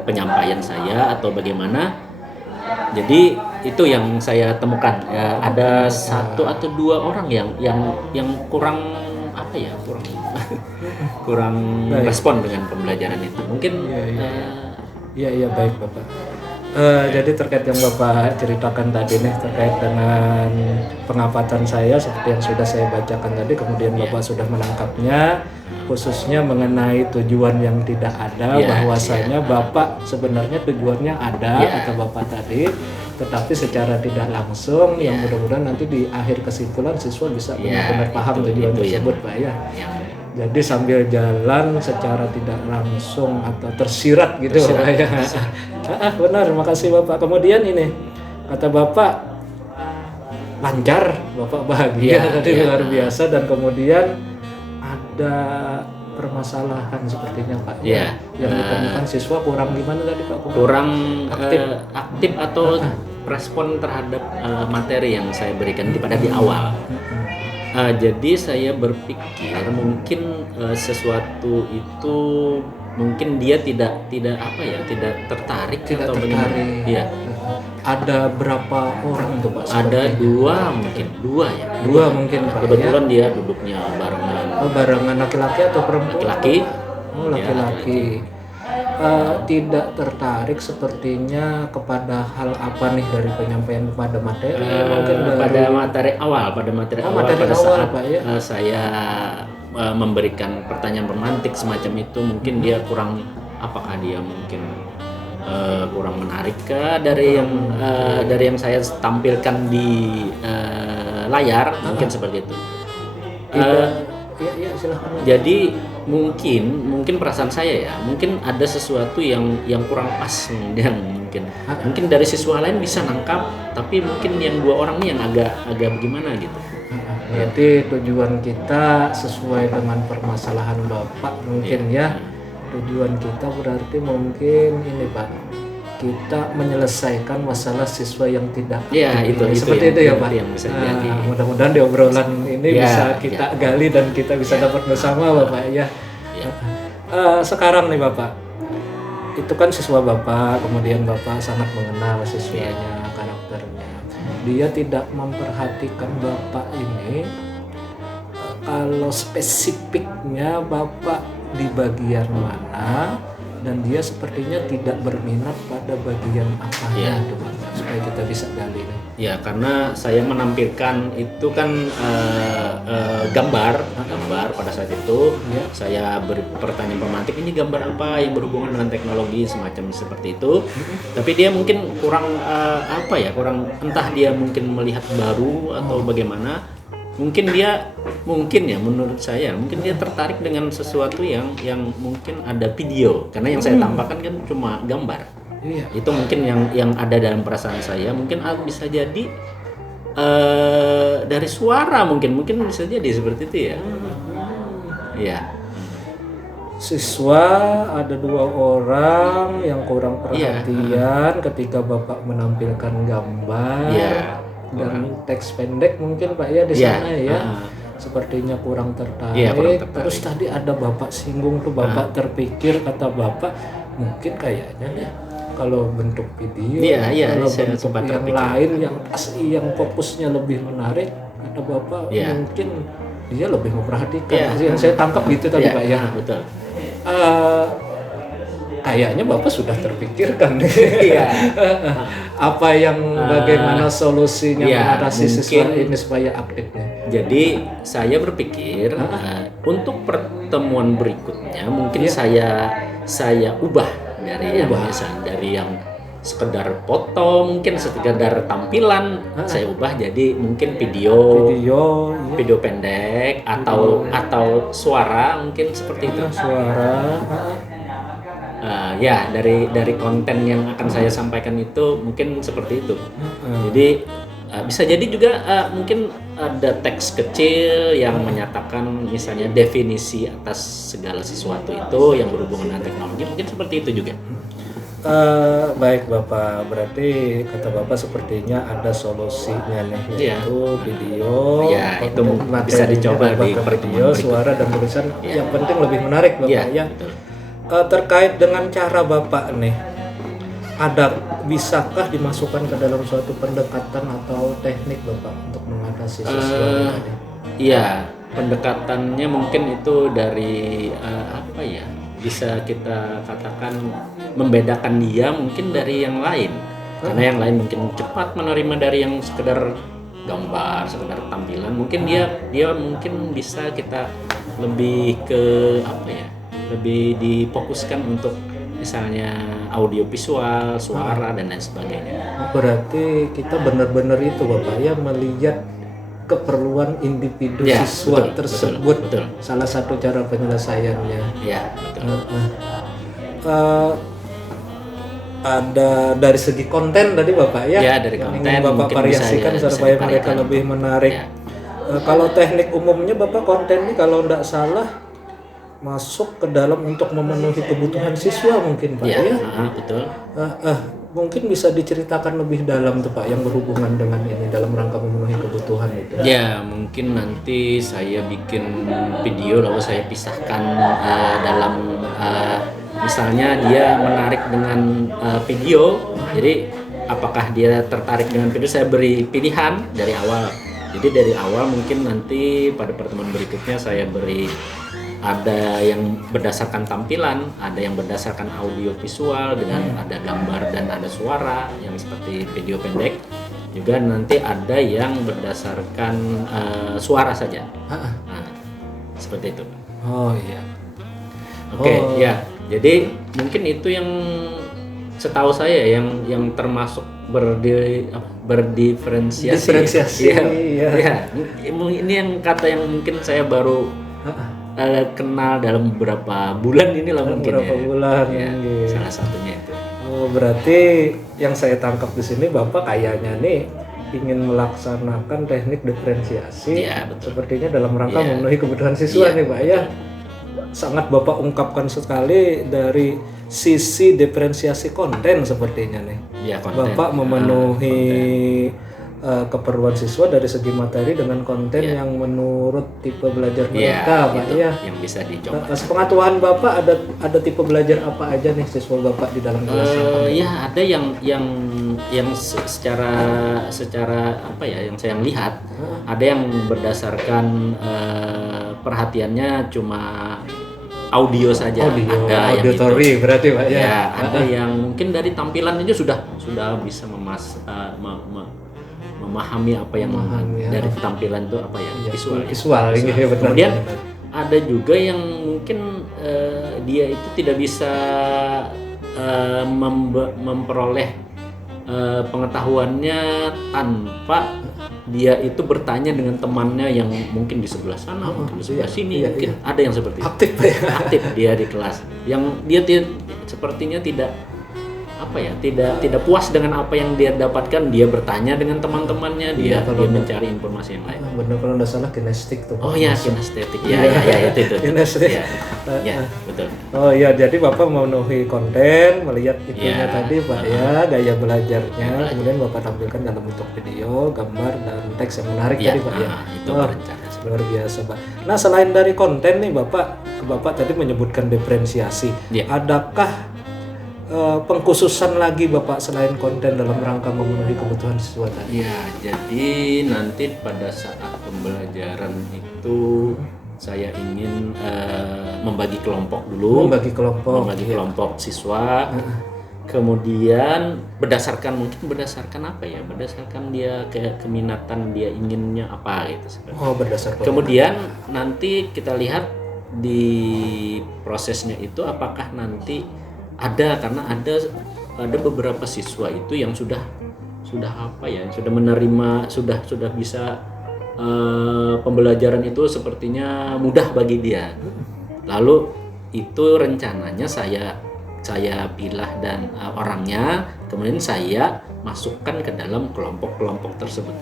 penyampaian saya atau bagaimana. Jadi itu yang saya temukan, ada satu atau dua orang yang kurang apa ya, kurang respon dengan pembelajaran itu mungkin. Iya baik Bapak. Jadi terkait yang Bapak ceritakan tadi nih, terkait dengan pengamatan saya seperti yang sudah saya bacakan tadi, kemudian Bapak sudah menangkapnya, khususnya mengenai tujuan yang tidak ada, bahwasanya Bapak sebenarnya tujuannya ada, kata Bapak tadi, tetapi secara tidak langsung, yang mudah-mudahan nanti di akhir kesimpulan siswa bisa benar-benar paham tujuan tersebut Pak ya. Jadi sambil jalan secara tidak langsung atau tersirat gitu Pak ya. Benar, makasih Bapak. Kemudian ini kata Bapak lancar, Bapak bahagia tadi luar biasa, dan kemudian ada permasalahan sepertinya Pak yang ditemukan siswa kurang gimana tadi Pak? Kurang aktif atau respon terhadap materi yang saya berikan pada di awal. Jadi saya berpikir mungkin sesuatu itu mungkin dia tidak tertarik atau bagaimana. Iya. Ada berapa orang tuh Pak? Ada dua mungkin Pak. Kebetulan dia duduknya barengan. Barengan laki-laki atau perempuan? Laki-laki. Laki-laki. Tidak tertarik sepertinya kepada hal apa nih dari penyampaian pada materi? Mungkin pada materi awal pada saat Pak, saya memberikan pertanyaan pemantik semacam itu, mungkin dia kurang, apakah dia mungkin kurang menarik dari yang saya tampilkan di layar, mungkin seperti itu. Silahkan. Jadi mungkin perasaan saya ya, mungkin ada sesuatu yang kurang pas, mungkin dari siswa lain bisa nangkap, tapi mungkin yang dua orang ini yang agak bagaimana gitu. Jadi tujuan kita sesuai dengan permasalahan Bapak mungkin ya. Tujuan kita berarti mungkin ini Pak, kita menyelesaikan masalah siswa yang tidak itu seperti itu ya Pak. Yang bisa jadi. Mudah-mudahan di obrolan ini bisa kita gali dan kita bisa dapat bersama Bapak ya. Sekarang nih Bapak, itu kan siswa Bapak, kemudian Bapak sangat mengenal siswanya, karakternya. Dia tidak memperhatikan Bapak ini kalau spesifiknya Bapak di bagian mana, dan dia sepertinya tidak berminat pada bagian apanya Iya. itu Pak, supaya kita bisa gali nih. Ya, karena saya menampilkan itu kan gambar pada saat itu. Iya. Saya beri pertanyaan pemantik, ini gambar apa yang berhubungan dengan teknologi semacam seperti itu. Tapi dia mungkin kurang kurang, entah dia mungkin melihat baru atau bagaimana. Mungkin menurut saya mungkin dia tertarik dengan sesuatu yang mungkin ada video, karena yang saya tampakkan kan cuma gambar. Iya. Itu mungkin yang ada dalam perasaan saya. Mungkin bisa jadi dari suara, mungkin bisa jadi seperti itu ya. Iya. Siswa ada 2 orang yang kurang Iya. perhatian ketika Bapak menampilkan gambar Iya. dan teks pendek mungkin Pak ya di Iya. sana ya. Sepertinya kurang tertarik. Iya, kurang tertarik. Terus tadi ada Bapak singgung tuh, Bapak terpikir, kata Bapak mungkin kayaknya nih kalau bentuk video, Iya, kalau saya bentuk sempat yang terpikir. lain yang asli, yang fokusnya lebih menarik, kata Bapak Iya. mungkin dia lebih memperhatikan. Iya. Yang saya tangkap gitu tadi Pak ya. Betul. Kayaknya Bapak sudah terpikirkan nih. Iya. Apa yang bagaimana solusinya iya, mengatasi siswa mungkin- ini supaya aktifnya. Jadi saya berpikir untuk pertemuan berikutnya mungkin saya ubah dari yang sekedar foto, mungkin sekedar tampilan, saya ubah jadi mungkin video Video, pendek atau suara, mungkin seperti itu. suara. Ya, dari konten yang akan saya sampaikan itu mungkin seperti itu. Jadi bisa jadi juga mungkin ada teks kecil yang menyatakan misalnya definisi atas segala sesuatu itu yang berhubungan dengan teknologi, mungkin seperti itu juga. Baik Bapak, berarti kata Bapak sepertinya ada solusinya nih, Iya. yaitu video. Iya, itu materinya bisa dicoba Bapak di ke pertemuan video, berikut. suara dan tulisan. Iya. Yang penting lebih menarik Bapak Iya, ya. betul. Terkait dengan cara Bapak nih, bisakah dimasukkan ke dalam suatu pendekatan atau teknik Bapak untuk mengatasi siswa tadi? Iya, pendekatannya mungkin itu dari bisa kita katakan membedakan dia mungkin dari yang lain. Karena yang lain mungkin cepat menerima dari yang sekedar gambar, sekedar tampilan. Mungkin dia mungkin bisa kita lebih ke lebih difokuskan untuk misalnya audio visual, suara dan lain sebagainya. Berarti kita benar-benar itu Bapak ya, melihat keperluan individu Ya, siswa betul, tersebut. betul. Salah satu cara penyelesaiannya. Ya, betul. Ada dari segi konten tadi Bapak ya, Ya, dari yang konten ingin Bapak mungkin bisa variasikan bisa supaya mereka varikan. lebih menarik. Ya. Kalau teknik umumnya Bapak, konten ini kalau tidak salah masuk ke dalam untuk memenuhi kebutuhan siswa mungkin Pak Ya, ya. betul. Mungkin bisa diceritakan lebih dalam tuh Pak yang berhubungan dengan ini dalam rangka memenuhi kebutuhan itu. Ya, mungkin nanti saya bikin video lalu saya pisahkan dalam misalnya dia menarik dengan video. Jadi apakah dia tertarik dengan video, saya beri pilihan dari awal. Jadi dari awal mungkin nanti pada pertemuan berikutnya saya beri ada yang berdasarkan tampilan, ada yang berdasarkan audio visual dengan ada gambar dan ada suara yang seperti video pendek. Juga nanti ada yang berdasarkan suara saja. Nah, seperti itu. Oh iya. Oke, Oh. ya. Jadi mungkin itu yang setahu saya yang termasuk berdiferensiasi. Diferensiasi, Iya. iya. Iya. Ini yang kata yang mungkin saya baru kenal dalam beberapa bulan ini lah mungkin Beberapa ya. bulan. Ya, Iya. salah satunya itu. Oh, berarti yang saya tangkap di sini Bapak kayaknya nih ingin melaksanakan teknik diferensiasi. Iya, betul. Sepertinya dalam rangka Iya. memenuhi kebutuhan siswa Iya, nih Pak ya. Sangat Bapak ungkapkan sekali dari sisi diferensiasi konten sepertinya nih. Ya, konten. Bapak memenuhi keperluan siswa dari segi materi dengan konten yang menurut tipe belajar mereka, Pak itu ya. yang bisa dicoba. Sepengetahuan Bapak ada tipe belajar apa aja nih siswa Bapak di dalam kelas? Ya ada yang secara apa ya yang saya lihat, ada yang berdasarkan perhatiannya cuma audio saja, ada yang auditory itu. berarti Pak ya. Ya, ada yang mungkin dari tampilan aja sudah bisa memahami apa yang dari tampilan itu apa yang visual. Ini benar. Kemudian ada juga yang mungkin dia itu tidak bisa memperoleh pengetahuannya tanpa dia itu bertanya dengan temannya yang mungkin di sebelah sana, mungkin di sebelah sini, mungkin ada yang seperti itu. Aktif dia di kelas. Yang dia sepertinya tidak tidak puas dengan apa yang dia dapatkan, dia bertanya dengan teman-temannya, dia mencari informasi yang lain. Benar, kalau nggak salah kinestetik tuh. Oh ya, kinestetik. Ya itu. Kinestetik. Ya, betul. Oh iya, jadi Bapak memenuhi konten, melihat itunya tadi Pak ya, gaya belajarnya, kemudian Bapak tampilkan dalam bentuk video, gambar, dan teks yang menarik tadi Pak ya. Itu berencana. Luar biasa Pak. Nah selain dari konten nih Bapak tadi menyebutkan diferensiasi. Adakah pengkhususan lagi Bapak selain konten dalam rangka memenuhi kebutuhan siswa tadi? Ya, jadi nanti pada saat pembelajaran itu saya ingin membagi kelompok dulu. Membagi kelompok siswa. Kemudian berdasarkan apa ya? Berdasarkan dia keminatan dia inginnya apa gitu. Berdasarkan. Kemudian nanti kita lihat di prosesnya itu apakah nanti karena ada beberapa siswa itu yang sudah menerima, sudah bisa pembelajaran itu sepertinya mudah bagi dia. Lalu itu rencananya saya pilah dan orangnya, kemudian saya masukkan ke dalam kelompok-kelompok tersebut.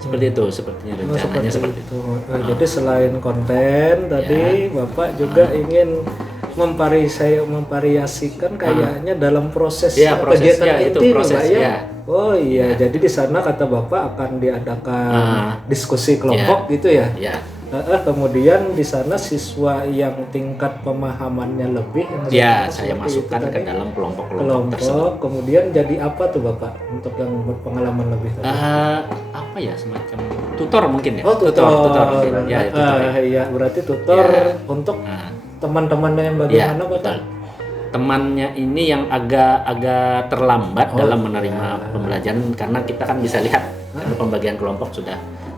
Seperti itu, sepertinya rencananya seperti itu. Jadi selain konten tadi Bapak juga ingin memvariasikan kayaknya dalam proses kegiatan itu proses Pak ya. Oh iya, jadi di sana kata Bapak akan diadakan diskusi kelompok gitu ya. Kemudian di sana siswa yang tingkat pemahamannya lebih saya masukkan ke dalam kelompok-kelompok tersebut. Kemudian jadi apa tuh Bapak untuk yang berpengalaman lebih tadi? Apa ya, semacam tutor mungkin ya. Tutor mungkin. Tutor. Iya, berarti tutor untuk teman-temannya yang bagaimana Bapak? Temannya ini yang agak terlambat dalam menerima pembelajaran, karena kita kan bisa lihat karena pembagian kelompok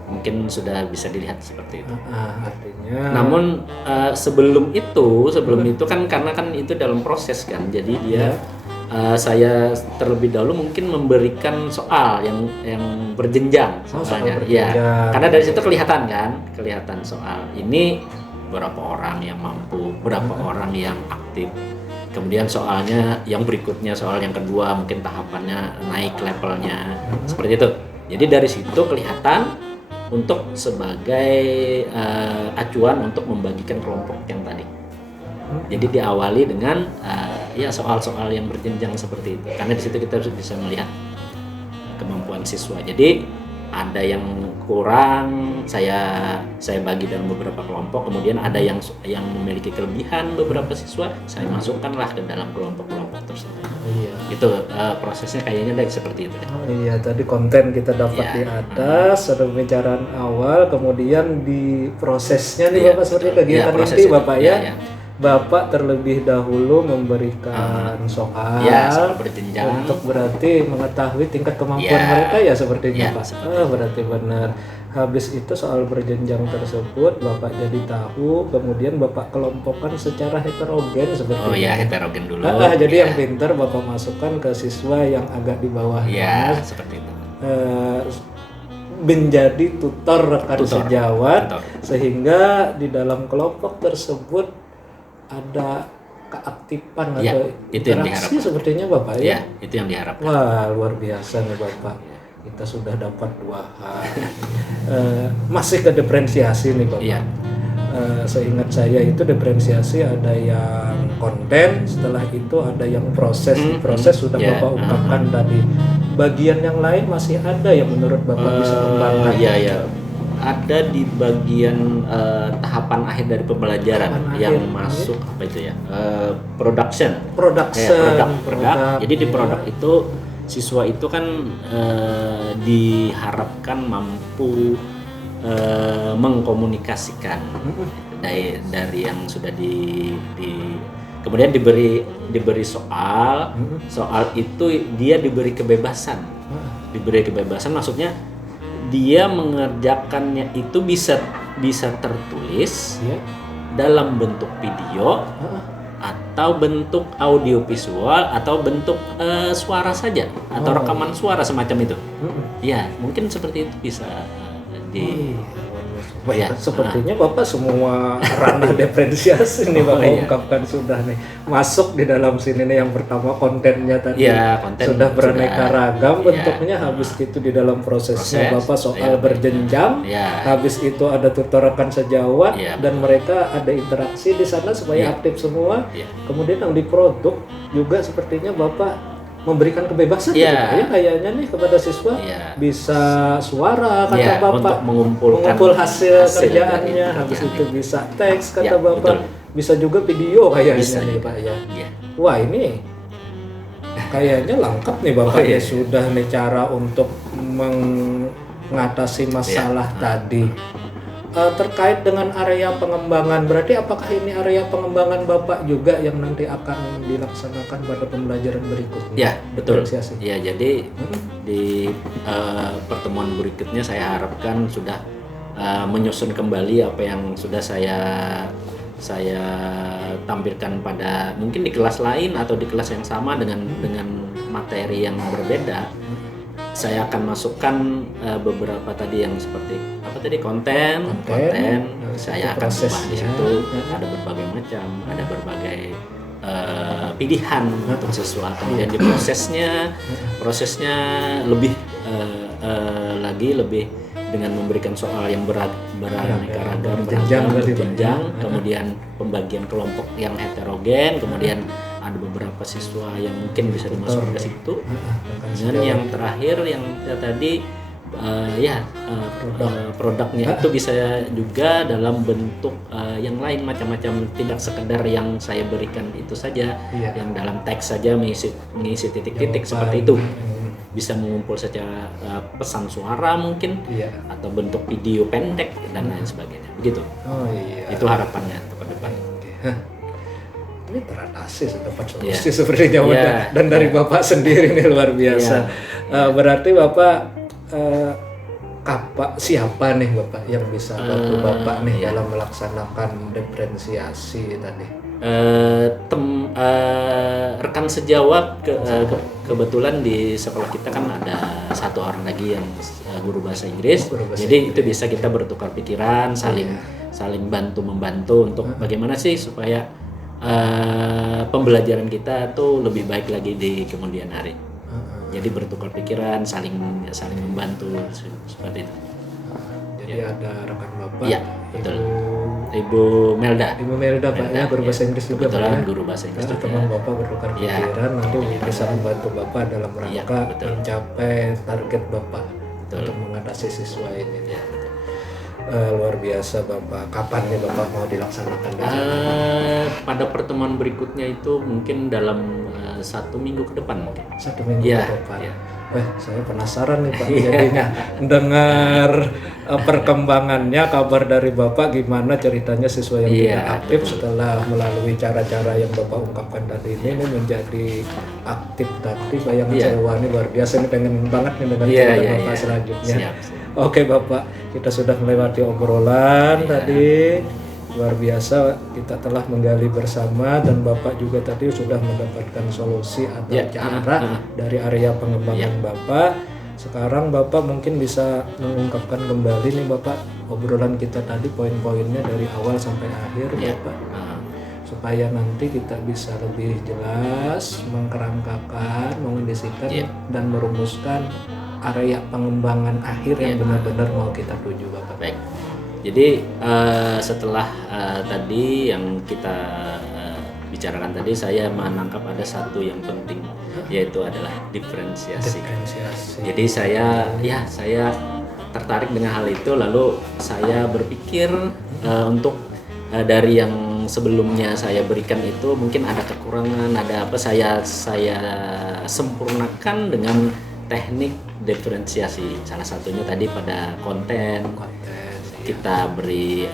mungkin sudah bisa dilihat seperti itu. Artinya. Namun sebelum itu kan karena kan itu dalam proses kan, jadi dia saya terlebih dahulu mungkin memberikan soal yang berjenjang soalnya. Karena dari situ kelihatan soal ini berapa orang yang mampu, berapa orang yang aktif. Kemudian soalnya yang berikutnya, soal yang kedua mungkin tahapannya naik levelnya. Seperti itu. Jadi dari situ kelihatan untuk sebagai acuan untuk membagikan kelompok yang tadi. Jadi diawali dengan soal-soal yang berjenjang seperti itu. Karena di situ kita harus bisa melihat kemampuan siswa. Jadi ada yang kurang, saya bagi dalam beberapa kelompok. Kemudian ada yang memiliki kelebihan beberapa siswa, saya masukkanlah ke dalam kelompok-kelompok tersebut. Itu prosesnya kayaknya dari seperti itu. Tadi konten kita dapat di atas, ada pembicaraan awal, kemudian di prosesnya nih Bapak seperti kegiatan inti Bapak ya. Bapak terlebih dahulu memberikan soal berjenjang untuk berarti mengetahui tingkat kemampuan mereka ya sepertinya Pak. Berarti benar. Habis itu soal berjenjang tersebut Bapak jadi tahu, kemudian Bapak kelompokkan secara heterogen seperti heterogen dulu. Jadi yang pintar Bapak masukkan ke siswa yang agak di bawahnya. Seperti itu. Menjadi tutor rekan sejawat sehingga di dalam kelompok tersebut ada keaktifan atau interaksi sepertinya Bapak ya. Itu yang diharapkan. Wah, luar biasa nih Bapak. Kita sudah dapat 2 hal. Masih ke diferensiasi nih Bapak. seingat saya itu diferensiasi ada yang konten, setelah itu ada yang proses. Proses sudah Ya, Bapak ungkapkan tadi. Bagian yang lain masih ada yang menurut Bapak bisa kembangkan. Ya, ada di bagian tahapan akhir dari pembelajaran Tahapan yang akhir, masuk apa itu ya, production. Production. Produk. Jadi di produk itu siswa itu kan diharapkan mampu mengkomunikasikan dari yang sudah kemudian diberi soal itu dia diberi kebebasan maksudnya dia mengerjakannya itu bisa tertulis dalam bentuk video atau bentuk audio visual atau bentuk suara saja atau rekaman suara semacam itu. Ya, mungkin seperti itu bisa Sepertinya Bapak semua ranah diferensiasi nih Bapak ungkapkan sudah nih masuk di dalam sini nih. Yang pertama kontennya tadi sudah beraneka ragam bentuknya, habis itu di dalam prosesnya Bapak soal berjenjang, habis itu ada tutor rekan sejawat dan mereka ada interaksi di sana supaya aktif semua. Kemudian yang di produk juga sepertinya Bapak memberikan kebebasan kayaknya nih kepada siswa, bisa suara kata Bapak, untuk mengumpul hasil kerjaannya, habis itu bisa teks kata Bapak, bisa juga video kayaknya nih Pak ya. Wah, ini kayaknya lengkap nih Bapak ya, sudah nih cara untuk mengatasi masalah tadi. Terkait dengan area pengembangan, berarti apakah ini area pengembangan Bapak juga yang nanti akan dilaksanakan pada pembelajaran berikutnya? Ya, betul. Ya, jadi di pertemuan berikutnya saya harapkan sudah menyusun kembali apa yang sudah saya tampilkan pada mungkin di kelas lain atau di kelas yang sama dengan materi yang berbeda. Saya akan masukkan beberapa tadi yang seperti apa tadi konten. Saya akan ubah di situ. Ada berbagai macam, ada berbagai pilihan untuk siswa. Kemudian di prosesnya lebih lebih dengan memberikan soal yang beraneka ragam, berjenjang, kemudian pembagian kelompok yang heterogen, kemudian ada beberapa siswa yang mungkin bisa dimasukkan ke situ. Dan yang terakhir yang tadi produknya itu bisa juga dalam bentuk yang lain macam-macam, tidak sekedar yang saya berikan itu saja, yang dalam teks saja mengisi titik-titik seperti itu. Bisa mengumpul secara pesan suara mungkin, atau bentuk video pendek dan lain sebagainya. Begitu. Itu harapannya ke depan. Ini teratasi dapat solusi sepertinya dan dari Bapak sendiri nih luar biasa. Berarti Bapak siapa nih Bapak yang bisa bantu Bapak nih dalam melaksanakan diferensiasi tadi? Rekan sejawat kebetulan di sekolah kita kan ada satu orang lagi yang guru bahasa Inggris. Jadi itu bisa kita bertukar pikiran, saling bantu membantu untuk bagaimana sih supaya pembelajaran kita tuh lebih baik lagi di kemudian hari. Jadi bertukar pikiran, saling membantu seperti itu. Jadi ada rekan Bapak. Iya, betul. Ibu Melda Pak ya, guru bahasa Inggris juga Pak ya. Guru bahasa Inggris juga. Teman Bapak bertukar pikiran nanti bisa membantu Bapak dalam rangka mencapai target Bapak untuk mengatasi siswa ini. Luar biasa Bapak. Kapan nih Bapak mau dilaksanakan? Pada pertemuan berikutnya itu mungkin dalam 1 minggu ke depan mungkin. 1 minggu ke depan. Saya penasaran nih Pak jadinya dengar perkembangannya, kabar dari Bapak gimana ceritanya siswa yang tidak aktif setelah melalui cara-cara yang Bapak ungkapkan tadi ini menjadi aktif tadi. Bayangan saya wah ini luar biasa, ini pengen banget nih dengan cerita Bapak selanjutnya. Siap. Oke Bapak, kita sudah melewati obrolan tadi. Luar biasa, kita telah menggali bersama dan Bapak juga tadi sudah mendapatkan solusi atau cara dari area pengembangan Bapak. Sekarang Bapak mungkin bisa mengungkapkan kembali nih Bapak obrolan kita tadi, poin-poinnya dari awal sampai akhir Bapak. Supaya nanti kita bisa lebih jelas mengkerangkakan, mengindisikan dan merumuskan area pengembangan akhir yang benar-benar mau kita tuju Bapak. Baik. Jadi setelah tadi yang kita bicarakan tadi, saya menangkap ada satu yang penting, yaitu adalah diferensiasi. Jadi saya tertarik dengan hal itu, lalu saya berpikir untuk dari yang sebelumnya saya berikan itu mungkin ada kekurangan, ada apa, saya sempurnakan dengan teknik diferensiasi. Salah satunya tadi pada konten kita beri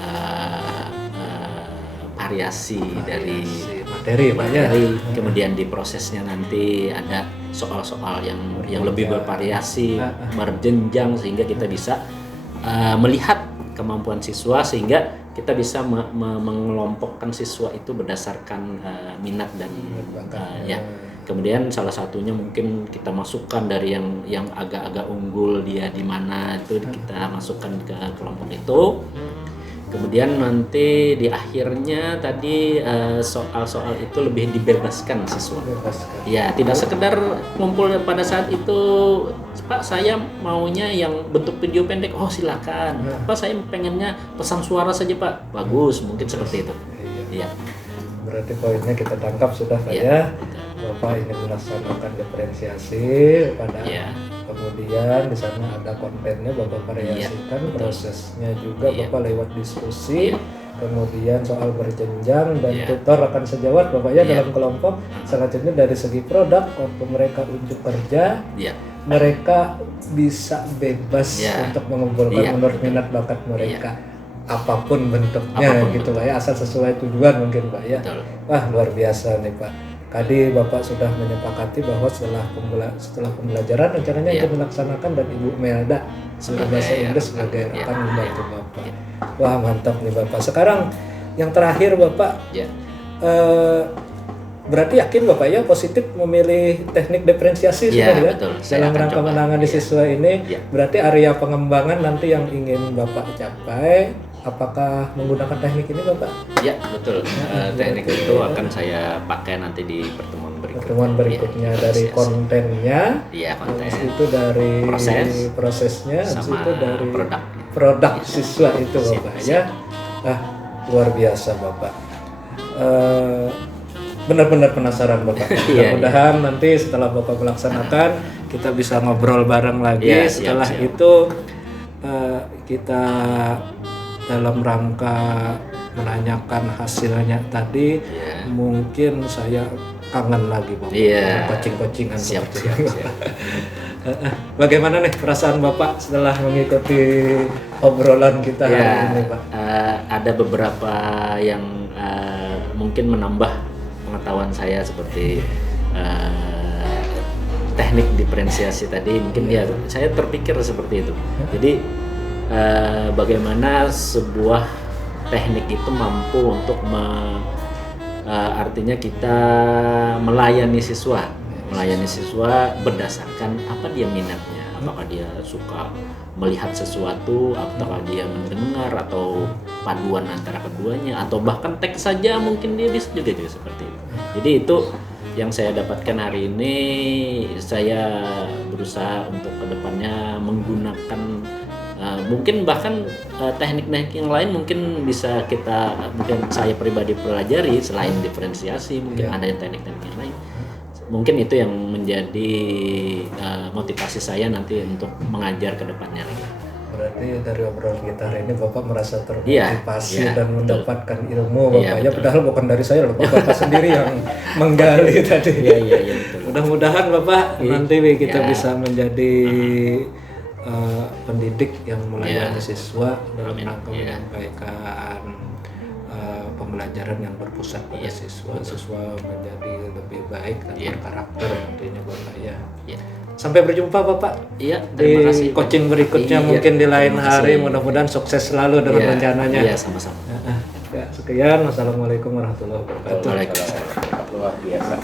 variasi dari materi, kemudian di prosesnya nanti ada soal-soal yang lebih bervariasi, berjenjang, sehingga kita bisa melihat kemampuan siswa, sehingga kita bisa mengelompokkan siswa itu berdasarkan minat dan ya. Kemudian salah satunya mungkin kita masukkan dari yang agak-agak unggul, dia di mana itu kita masukkan ke kelompok itu. Kemudian nanti di akhirnya tadi soal-soal itu lebih dibebaskan siswa. Ya, tidak sekedar ngumpul pada saat itu, Pak saya maunya yang bentuk video pendek, oh silakan. Pak saya pengennya pesan suara saja Pak, bagus, mungkin seperti itu. Iya. Berarti poinnya kita tangkap sudah Pak ya. Bapak ingin melaksanakan diferensiasi pada kemudian di sana ada kontennya Bapak variasikan, prosesnya juga Bapak lewat diskusi, kemudian soal berjenjang dan tutor akan sejawat Bapak ya dalam kelompok. Selanjutnya dari segi produk, waktu mereka unjuk kerja, mereka bisa bebas untuk mengumpulkan menurut minat bakat mereka. Apapun bentuknya gitu Pak ya, asal sesuai tujuan mungkin Pak ya. Wah luar biasa nih Pak. Tadi Bapak sudah menyepakati bahwa setelah pembelajaran rencananya itu dilaksanakan, dan Ibu Melda sebagai bahasa Inggris sebagai akan membantu Bapak. Wah mantap nih Bapak. Sekarang yang terakhir Bapak, berarti yakin Bapak ya positif memilih teknik diferensiasi sudah ya? Betul. Dalam rangka menangani siswa ini, berarti area pengembangan nanti yang ingin Bapak capai, apakah menggunakan teknik ini Bapak? Ya betul. Teknik itu akan saya pakai nanti di pertemuan berikutnya dari kontennya, konten. Itu dari prosesnya, sama itu dari produk siswa itu Bapak ya. Luar biasa Bapak. Benar-benar penasaran Bapak. Mudah-mudahan nanti setelah Bapak melaksanakan kita bisa ngobrol bareng lagi. Setelah itu kita dalam rangka menanyakan hasilnya tadi, mungkin saya kangen lagi Bapak. Coaching-coachingan siap. Bagaimana nih perasaan Bapak setelah mengikuti obrolan kita hari ini Pak? Ada beberapa yang mungkin menambah pengetahuan saya, seperti teknik diferensiasi tadi, mungkin saya terpikir seperti itu. Jadi bagaimana sebuah teknik itu mampu untuk artinya kita melayani siswa berdasarkan apa dia minatnya, apakah dia suka melihat sesuatu, apakah dia mendengar, atau paduan antara keduanya, atau bahkan teks saja mungkin dia bisa juga seperti itu. Jadi itu yang saya dapatkan hari ini. Saya berusaha untuk kedepannya menggunakan mungkin bahkan teknik-teknik yang lain mungkin bisa mungkin saya pribadi pelajari selain diferensiasi, mungkin ada teknik-teknik yang lain. Mungkin itu yang menjadi motivasi saya nanti untuk mengajar ke depannya lagi. Berarti dari obrolan kita hari ini Bapak merasa termotivasi dan mendapatkan ilmu Bapak ya, padahal bukan dari saya loh, Bapak sendiri yang menggali tadi. Mudah-mudahan Bapak nanti kita bisa menjadi pendidik yang melayani siswa dalam rangka menyampaikan pembelajaran yang berpusat pada siswa menjadi lebih baik dan berkarakter nantinya Bapak ya. Sampai berjumpa Bapak di coaching berikutnya, mungkin di lain hari. Mudah-mudahan sukses selalu dengan rencananya. Sama-sama. Sekian, wassalamualaikum warahmatullahi wabarakatuh. Waalaikumsalam. Luar biasa.